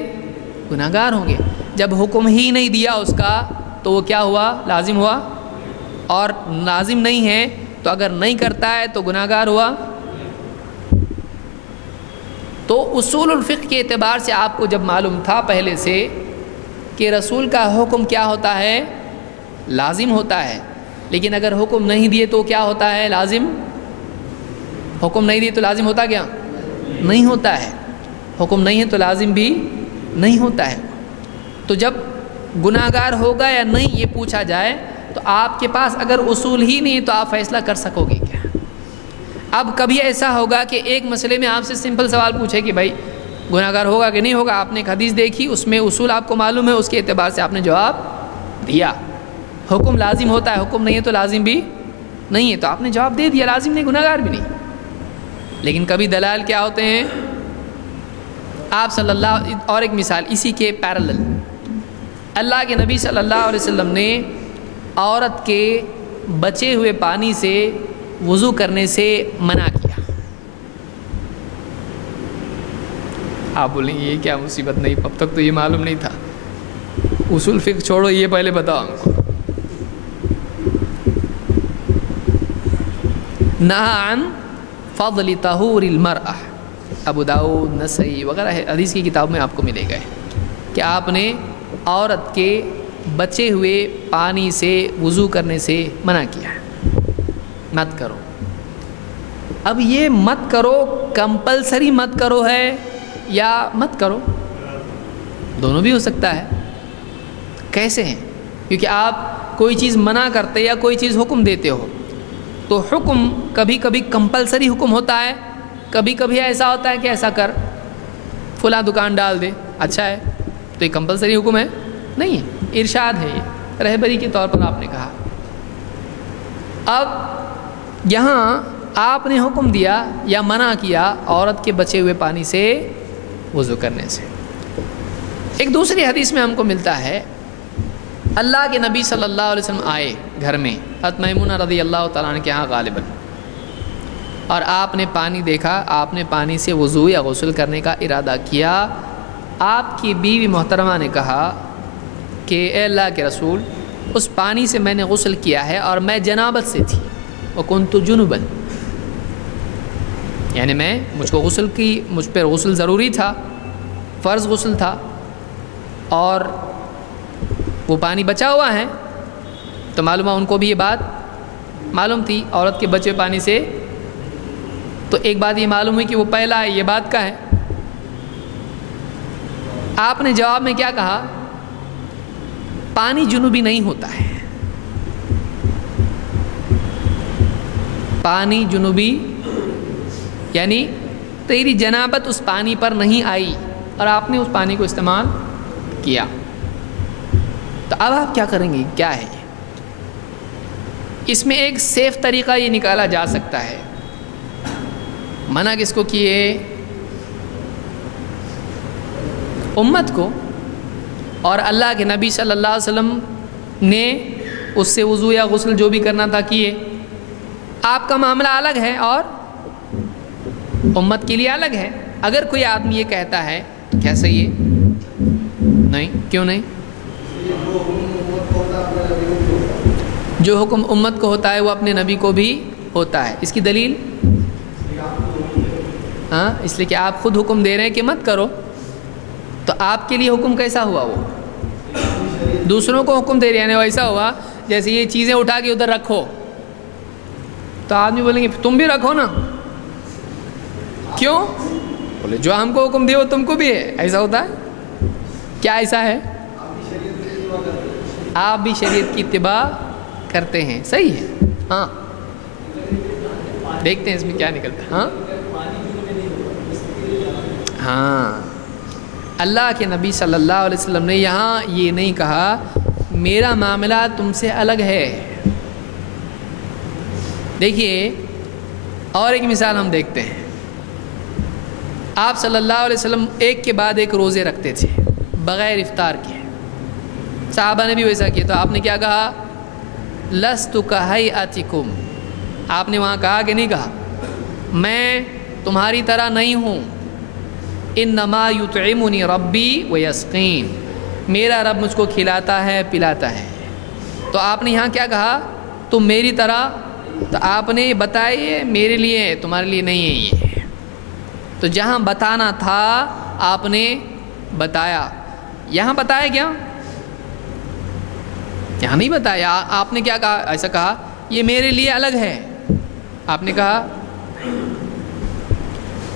گناہ گار ہوں گے. جب حکم ہی نہیں دیا اس کا تو وہ کیا ہوا؟ لازم ہوا. اور لازم نہیں ہے تو اگر نہیں کرتا ہے تو گناہ گار ہوا. تو اصول الفقہ کے اعتبار سے آپ کو جب معلوم تھا پہلے سے کہ رسول کا حکم کیا ہوتا ہے؟ لازم ہوتا ہے. لیکن اگر حکم نہیں دیے تو کیا ہوتا ہے؟ لازم. حکم نہیں دیے تو لازم ہوتا کیا؟ نہیں ہوتا ہے. حکم نہیں ہے تو لازم بھی نہیں ہوتا ہے. تو جب گناہ گار ہوگا یا نہیں یہ پوچھا جائے تو آپ کے پاس اگر اصول ہی نہیں تو آپ فیصلہ کر سکو گے کیا؟ اب کبھی ایسا ہوگا کہ ایک مسئلے میں آپ سے سمپل سوال پوچھے کہ بھائی گناہ گار ہوگا کہ نہیں ہوگا، آپ نے ایک حدیث دیکھی اس میں اصول آپ کو معلوم ہے، اس کے اعتبار سے آپ نے جواب دیا. حکم لازم ہوتا ہے، حکم نہیں ہے تو لازم بھی نہیں ہے، تو آپ نے جواب دے دیا، لازم نہیں، گناہ گار بھی نہیں. لیکن کبھی دلائل کیا ہوتے ہیں؟ آپ صلی اللہ، اور ایک مثال اسی کے پیرلل، اللہ کے نبی صلی اللہ علیہ وسلم نے عورت کے بچے ہوئے پانی سے وضو کرنے سے منع کیا. آپ بولیں یہ کیا مصیبت؟ نہیں، اب تک تو یہ معلوم نہیں تھا. اصول فقہ چھوڑو، یہ پہلے بتاؤ ہم کو. نہا عن فضل طہور المرأة، ابو داؤد، نسائی وغیرہ حدیث کی کتاب میں آپ کو ملے گا کہ آپ نے عورت کے بچے ہوئے پانی سے وضو کرنے سے منع کیا، مت کرو. اب یہ مت کرو کمپلسری مت کرو ہے یا مت کرو؟ دونوں بھی ہو سکتا ہے. کیسے ہیں؟ کیونکہ آپ کوئی چیز منع کرتے یا کوئی چیز حکم دیتے ہو تو حکم کبھی کبھی کمپلسری حکم ہوتا ہے، کبھی کبھی ایسا ہوتا ہے کہ ایسا کر، فلاں دکان ڈال دے، اچھا ہے، تو یہ کمپلسری حکم ہے؟ نہیں ہے، ارشاد ہے، یہ رہبری کے طور پر آپ نے کہا. اب یہاں آپ نے حکم دیا یا منع کیا عورت کے بچے ہوئے پانی سے وضو کرنے سے. ایک دوسری حدیث میں ہم کو ملتا ہے اللہ کے نبی صلی اللہ علیہ وسلم آئے گھر میں حضرت میمونہ رضی اللہ تعالیٰ عنہ کے ہاں غالباً، اور آپ نے پانی دیکھا، آپ نے پانی سے وضو یا غسل کرنے کا ارادہ کیا. آپ کی بیوی محترمہ نے کہا کہ اے اللہ کے رسول، اس پانی سے میں نے غسل کیا ہے اور میں جنابت سے تھی، وکنت جنبا. یعنی مجھ پر غسل ضروری تھا، فرض غسل تھا، اور وہ پانی بچا ہوا ہے، تو معلوم ہے ان کو بھی یہ بات معلوم تھی عورت کے بچے پانی سے، تو ایک بات یہ معلوم ہوئی کہ وہ پہلا ہے، یہ بات کا ہے۔ آپ نے جواب میں کیا کہا؟ پانی جنوبی نہیں ہوتا ہے، پانی جنوبی یعنی تیری جنابت اس پانی پر نہیں آئی اور آپ نے اس پانی کو استعمال کیا، تو اب آپ کیا کریں گے؟ کیا ہے اس میں ایک سیف طریقہ یہ نکالا جا سکتا ہے۔ منع کس کو کیے؟ امت کو، اور اللہ کے نبی صلی اللہ علیہ وسلم نے اس سے وضو یا غسل جو بھی کرنا تھا کیے۔ آپ کا معاملہ الگ ہے اور امت کے لیے الگ ہے۔ اگر کوئی آدمی یہ کہتا ہے تو کیا صحیح ہے؟ نہیں، کیوں نہیں؟ جو حکم امت کو ہوتا ہے وہ اپنے نبی کو بھی ہوتا ہے۔ اس کی دلیل؟ ہاں، اس لیے کہ آپ خود حکم دے رہے ہیں کہ مت کرو، تو آپ کے لیے حکم کیسا ہوا؟ وہ دوسروں کو حکم دے رہے ہیں، یعنی ویسا ہوا جیسے یہ چیزیں اٹھا کے ادھر رکھو، تو آدمی بولیں گے تم بھی رکھو نا، کیوں؟ بولے جو ہم کو حکم دے وہ تم کو بھی ہے۔ ایسا ہوتا ہے کیا؟ ایسا ہے؟ آپ بھی شریعت کی اتباع کرتے ہیں، صحیح ہے۔ ہاں، دیکھتے ہیں اس میں کیا نکلتا ہے۔ ہاں ہاں، اللہ کے نبی صلی اللہ علیہ وسلم نے یہاں یہ نہیں کہا میرا معاملہ تم سے الگ ہے۔ دیکھیے اور ایک مثال ہم دیکھتے ہیں۔ آپ صلی اللہ علیہ وسلم ایک کے بعد ایک روزے رکھتے تھے بغیر افطار کے، صحابہ نے بھی ویسا کیا، تو آپ نے کیا کہا؟ لست کہیئتکم، آپ نے وہاں کہا کہ نہیں کہا میں تمہاری طرح نہیں ہوں، انما یطعمنی ربی ویسقین، میرا رب مجھ کو کھلاتا ہے پلاتا ہے۔ تو آپ نے یہاں کیا کہا؟ تم میری طرح، تو آپ نے بتائیے میرے لیے ہے، تمہارے لیے نہیں ہے یہ۔ تو جہاں بتانا تھا آپ نے بتایا، یہاں بتایا کیا؟ یہاں نہیں بتایا۔ آپ نے کیا کہا؟ ایسا کہا یہ میرے لیے الگ ہے، آپ نے کہا۔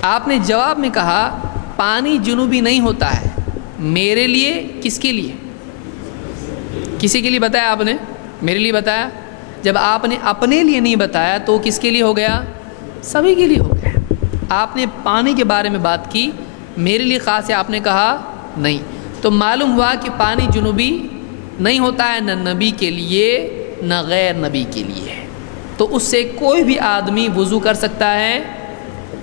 آپ نے جواب میں کہا پانی جنوبی نہیں ہوتا ہے، میرے لیے، کس کے لیے؟ کسی کے لیے بتایا آپ نے؟ میرے لیے بتایا۔ جب آپ نے اپنے لیے نہیں بتایا تو کس کے لیے ہو گیا؟ سبھی کے لیے ہو گیا۔ آپ نے پانی کے بارے میں بات کی، میرے لیے خاص ہے آپ نے کہا نہیں، تو معلوم ہوا کہ پانی جنوبی نہیں ہوتا ہے، نہ نبی کے لیے نہ غیر نبی کے لیے، تو اس سے کوئی بھی آدمی وضو کر سکتا ہے۔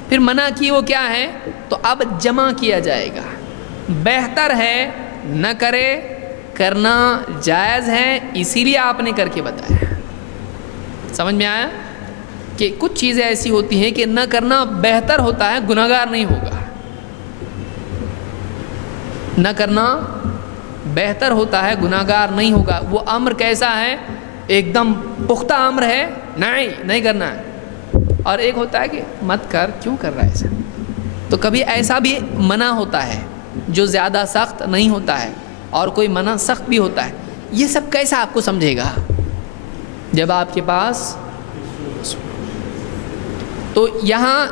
پھر منع کی وہ کیا ہے؟ تو اب جمع کیا جائے گا۔ بہتر ہے نہ کرے، کرنا جائز ہے، اسی لیے آپ نے کر کے بتایا۔ سمجھ میں آیا کہ کچھ چیزیں ایسی ہوتی ہیں کہ نہ کرنا بہتر ہوتا ہے، گناہگار نہیں ہوگا۔ نہ کرنا بہتر ہوتا ہے، گناہگار نہیں ہوگا۔ وہ امر کیسا ہے؟ ایک دم پختہ امر ہے، نہیں کرنا ہے، اور ایک ہوتا ہے کہ مت کر، کیوں کر رہا ہے ایسا؟ تو کبھی ایسا بھی منع ہوتا ہے جو زیادہ سخت نہیں ہوتا ہے، اور کوئی منع سخت بھی ہوتا ہے۔ یہ سب کیسا آپ کو سمجھے گا جب آپ کے پاس؟ تو یہاں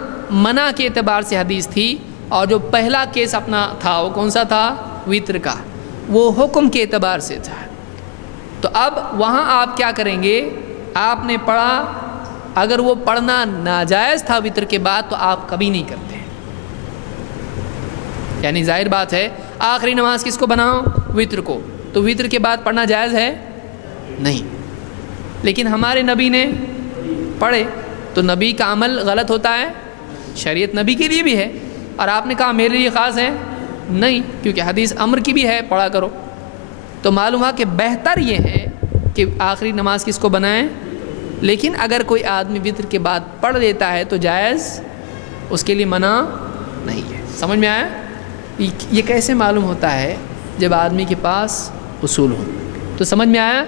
منع کے اعتبار سے حدیث تھی، اور جو پہلا کیس اپنا تھا وہ کون سا تھا؟ وطر کا، وہ حکم کے اعتبار سے تھا۔ تو اب وہاں آپ کیا کریں گے؟ آپ نے پڑھا، اگر وہ پڑھنا ناجائز تھا وطر کے بعد تو آپ کبھی نہیں کرتے، یعنی ظاہر بات ہے آخری نماز کس کو بناؤ؟ وطر کو، تو وطر کے بعد پڑھنا جائز ہے نہیں، لیکن ہمارے نبی نے پڑھے، تو نبی کا عمل غلط ہوتا ہے؟ شریعت نبی کے لیے بھی ہے، اور آپ نے کہا میرے لیے خاص ہے؟ نہیں، کیونکہ حدیث امر کی بھی ہے، پڑھا کرو۔ تو معلوم ہوا کہ بہتر یہ ہے کہ آخری نماز کس کو بنائیں، لیکن اگر کوئی آدمی وطر کے بعد پڑھ لیتا ہے تو جائز، اس کے لیے منع نہیں ہے۔ سمجھ میں آیا؟ یہ کیسے معلوم ہوتا ہے؟ جب آدمی کے پاس اصول ہو۔ تو سمجھ میں آیا؟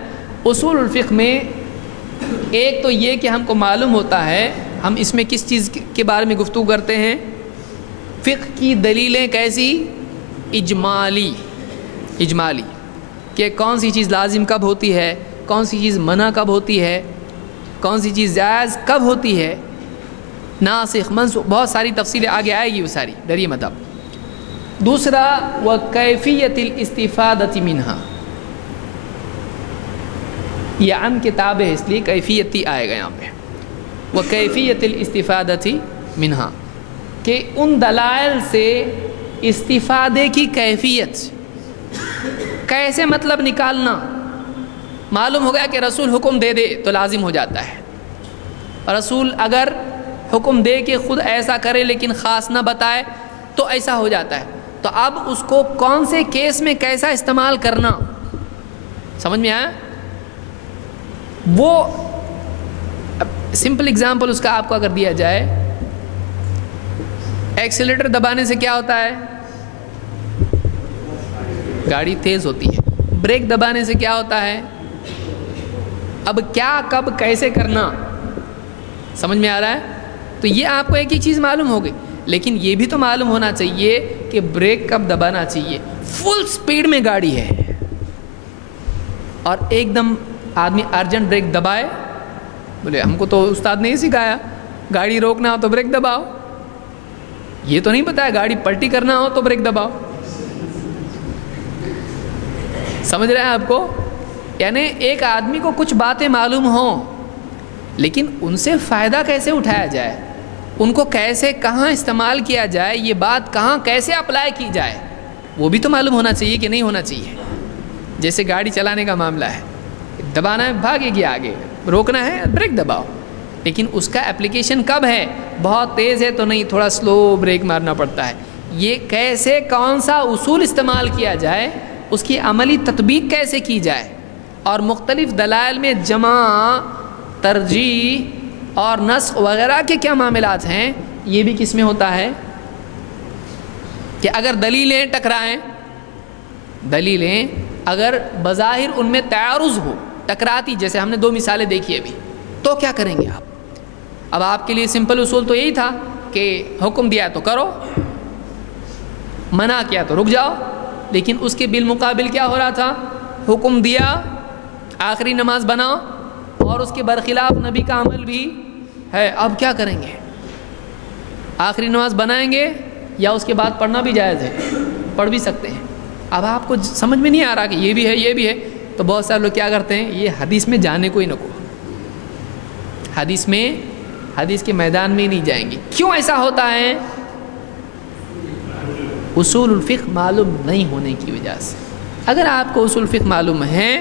اصول الفقہ میں ایک تو یہ کہ ہم کو معلوم ہوتا ہے ہم اس میں کس چیز کے بارے میں گفتگو کرتے ہیں؟ فقہ کی دلیلیں کیسی؟ اجمالی کہ کون سی چیز لازم کب ہوتی ہے، کون سی چیز منع کب ہوتی ہے، کون سی چیز جائز کب ہوتی ہے، ناسخ منسوخ، بہت ساری تفصیلیں آگے آئے گی وہ ساری، ڈریے مت اب۔ دوسرا وکیفیت الاستفادۃ منہا، یہ عن کتاب ہے اس لیے کیفیتی آئے گا یہاں پہ، وکیفیت الاستفادۃ منہا، کہ ان دلائل سے استفادے کی کیفیت، کیسے مطلب نکالنا۔ معلوم ہو گیا کہ رسول حکم دے دے تو لازم ہو جاتا ہے، رسول اگر حکم دے کہ خود ایسا کرے لیکن خاص نہ بتائے تو ایسا ہو جاتا ہے۔ تو اب اس کو کون سے کیس میں کیسا استعمال کرنا، سمجھ میں آیا؟ وہ سمپل اگزامپل اس کا آپ کو اگر دیا جائے، ایکسیلیٹر دبانے سے کیا ہوتا ہے؟ گاڑی تیز ہوتی ہے۔ بریک دبانے سے کیا ہوتا ہے؟ اب کیا کب کیسے کرنا، سمجھ میں آ رہا ہے؟ تو یہ آپ کو ایک ہی چیز معلوم ہوگی، لیکن یہ بھی تو معلوم ہونا چاہیے کہ بریک کب دبانا چاہیے۔ فل سپیڈ میں گاڑی ہے اور ایک دم آدمی ارجنٹ بریک دبائے، بولے ہم کو تو استاد نے ہی سکھایا گاڑی روکنا ہو تو بریک دباؤ، یہ تو نہیں بتایا گاڑی پلٹی کرنا ہو تو بریک دباؤ۔ سمجھ رہے ہیں آپ کو؟ یعنی ایک آدمی کو کچھ باتیں معلوم ہوں لیکن ان سے فائدہ کیسے اٹھایا جائے، ان کو کیسے کہاں استعمال کیا جائے، یہ بات کہاں کیسے اپلائی کی جائے، وہ بھی تو معلوم ہونا چاہیے کہ نہیں ہونا چاہیے۔ جیسے گاڑی چلانے کا معاملہ ہے، دبانا ہے بھاگے گی آگے، روکنا ہے بریک دباؤ، لیکن اس کا اپلیکیشن کب ہے؟ بہت تیز ہے تو نہیں، تھوڑا سلو بریک مارنا پڑتا ہے۔ یہ کیسے کون سا اصول استعمال کیا جائے، اس کی عملی تطبیق کیسے کی جائے، اور مختلف دلائل میں جمع، ترجیح اور نسخ وغیرہ کے کیا معاملات ہیں، یہ بھی کس میں ہوتا ہے؟ کہ اگر دلیلیں ٹکرائیں، دلیلیں اگر بظاہر ان میں تعارض ہو، ٹکراتی، جیسے ہم نے 2 مثالیں دیکھی ابھی، تو کیا کریں گے آپ؟ اب آپ کے لیے سمپل اصول تو یہی تھا کہ حکم دیا تو کرو، منع کیا تو رک جاؤ، لیکن اس کے بالمقابل کیا ہو رہا تھا؟ حکم دیا آخری نماز بناؤ اور اس کے برخلاف نبی کا عمل بھی ہے، اب کیا کریں گے؟ آخری نماز بنائیں گے یا اس کے بعد پڑھنا بھی جائز ہے، پڑھ بھی سکتے ہیں۔ اب آپ کو سمجھ میں نہیں آ رہا کہ یہ بھی ہے یہ بھی ہے، تو بہت سارے لوگ کیا کرتے ہیں، یہ حدیث میں جانے کو ہی نہ کو، حدیث کے میدان میں ہی نہیں جائیں گے۔ کیوں ایسا ہوتا ہے؟ اصول الفقہ معلوم نہیں ہونے کی وجہ سے۔ اگر آپ کو اصول فقہ معلوم ہے،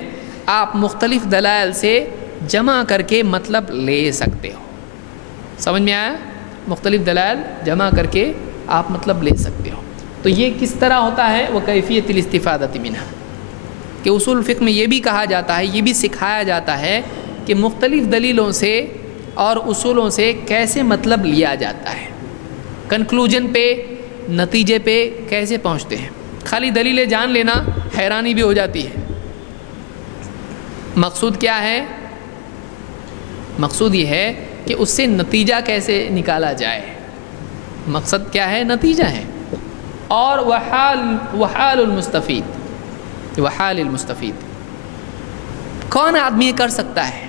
آپ مختلف دلائل سے جمع کر کے مطلب لے سکتے ہو، سمجھ میں آیا؟ مختلف دلائل جمع کر کے آپ مطلب لے سکتے ہو۔ تو یہ کس طرح ہوتا ہے؟ وہ کیفیت الاستفادۃ منہا، کہ اصول فقہ میں یہ بھی کہا جاتا ہے، یہ بھی سکھایا جاتا ہے کہ مختلف دلیلوں سے اور اصولوں سے کیسے مطلب لیا جاتا ہے، کنکلوژن پہ، نتیجے پہ کیسے پہنچتے ہیں۔ خالی دلیلیں جان لینا حیرانی بھی ہو جاتی ہے۔ مقصود کیا ہے؟ مقصود یہ ہے کہ اس سے نتیجہ کیسے نکالا جائے، مقصد کیا ہے؟ نتیجہ ہے۔ اور وحال المستفید کون آدمی یہ کر سکتا ہے؟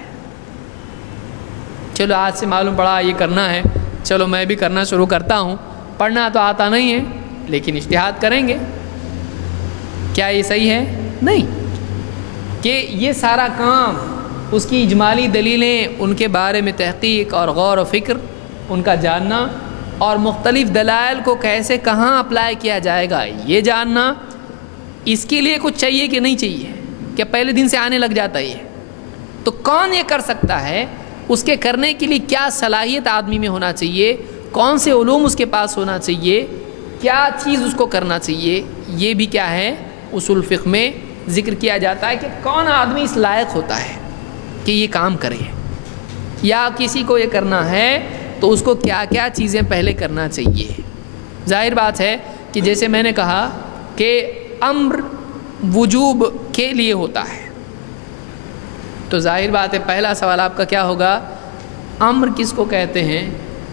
چلو آج سے معلوم پڑا یہ کرنا ہے، چلو میں بھی کرنا شروع کرتا ہوں، پڑھنا تو آتا نہیں ہے لیکن اجتہاد کریں گے، کیا یہ صحیح ہے؟ نہیں، کہ یہ سارا کام اس کی اجمالی دلیلیں، ان کے بارے میں تحقیق اور غور و فکر، ان کا جاننا، اور مختلف دلائل کو کیسے کہاں اپلائی کیا جائے گا یہ جاننا، اس کے لیے کچھ چاہیے کہ نہیں چاہیے؟ کہ پہلے دن سے آنے لگ جاتا ہے یہ؟ تو کون یہ کر سکتا ہے؟ اس کے کرنے کے لیے کیا صلاحیت آدمی میں ہونا چاہیے، کون سے علوم اس کے پاس ہونا چاہیے، کیا چیز اس کو کرنا چاہیے، یہ بھی کیا ہے اصول فقہ میں ذکر کیا جاتا ہے کہ کون آدمی اس لائق ہوتا ہے کہ یہ کام کرے، یا کسی کو یہ کرنا ہے تو اس کو کیا کیا چیزیں پہلے کرنا چاہیے۔ ظاہر بات ہے کہ جیسے میں نے کہا کہ امر وجوب کے لیے ہوتا ہے، تو ظاہر بات ہے پہلا سوال آپ کا کیا ہوگا؟ امر کس کو کہتے ہیں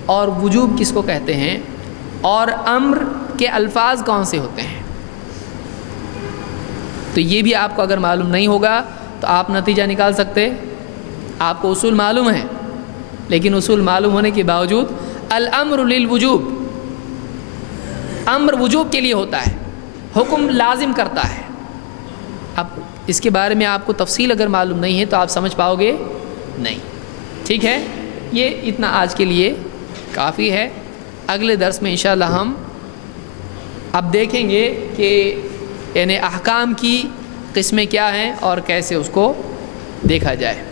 اور وجوب کس کو کہتے ہیں اور امر کے الفاظ کون سے ہوتے ہیں. تو یہ بھی آپ کو اگر معلوم نہیں ہوگا تو آپ نتیجہ نکال سکتے. آپ کو اصول معلوم ہے لیکن اصول معلوم ہونے کے باوجود الامر للوجوب، امر وجوب کے لیے ہوتا ہے، حکم لازم کرتا ہے. اب اس کے بارے میں آپ کو تفصیل اگر معلوم نہیں ہے تو آپ سمجھ پاؤ گے نہیں. ٹھیک ہے، یہ اتنا آج کے لیے کافی ہے. اگلے درس میں انشاءاللہ ہم اب دیکھیں گے کہ یعنی احکام کی قسمیں کیا ہیں اور کیسے اس کو دیکھا جائے.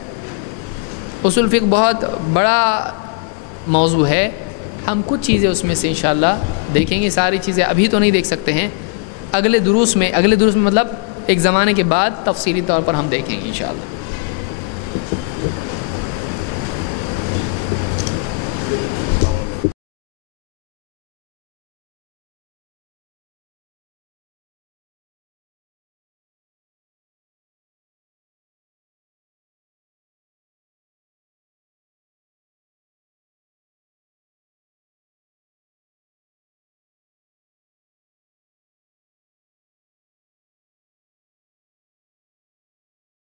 اصول فقہ بہت بڑا موضوع ہے، ہم کچھ چیزیں اس میں سے انشاءاللہ دیکھیں گے. ساری چیزیں ابھی تو نہیں دیکھ سکتے ہیں، اگلے دروس میں مطلب ایک زمانے کے بعد تفصیلی طور پر ہم دیکھیں گے انشاءاللہ.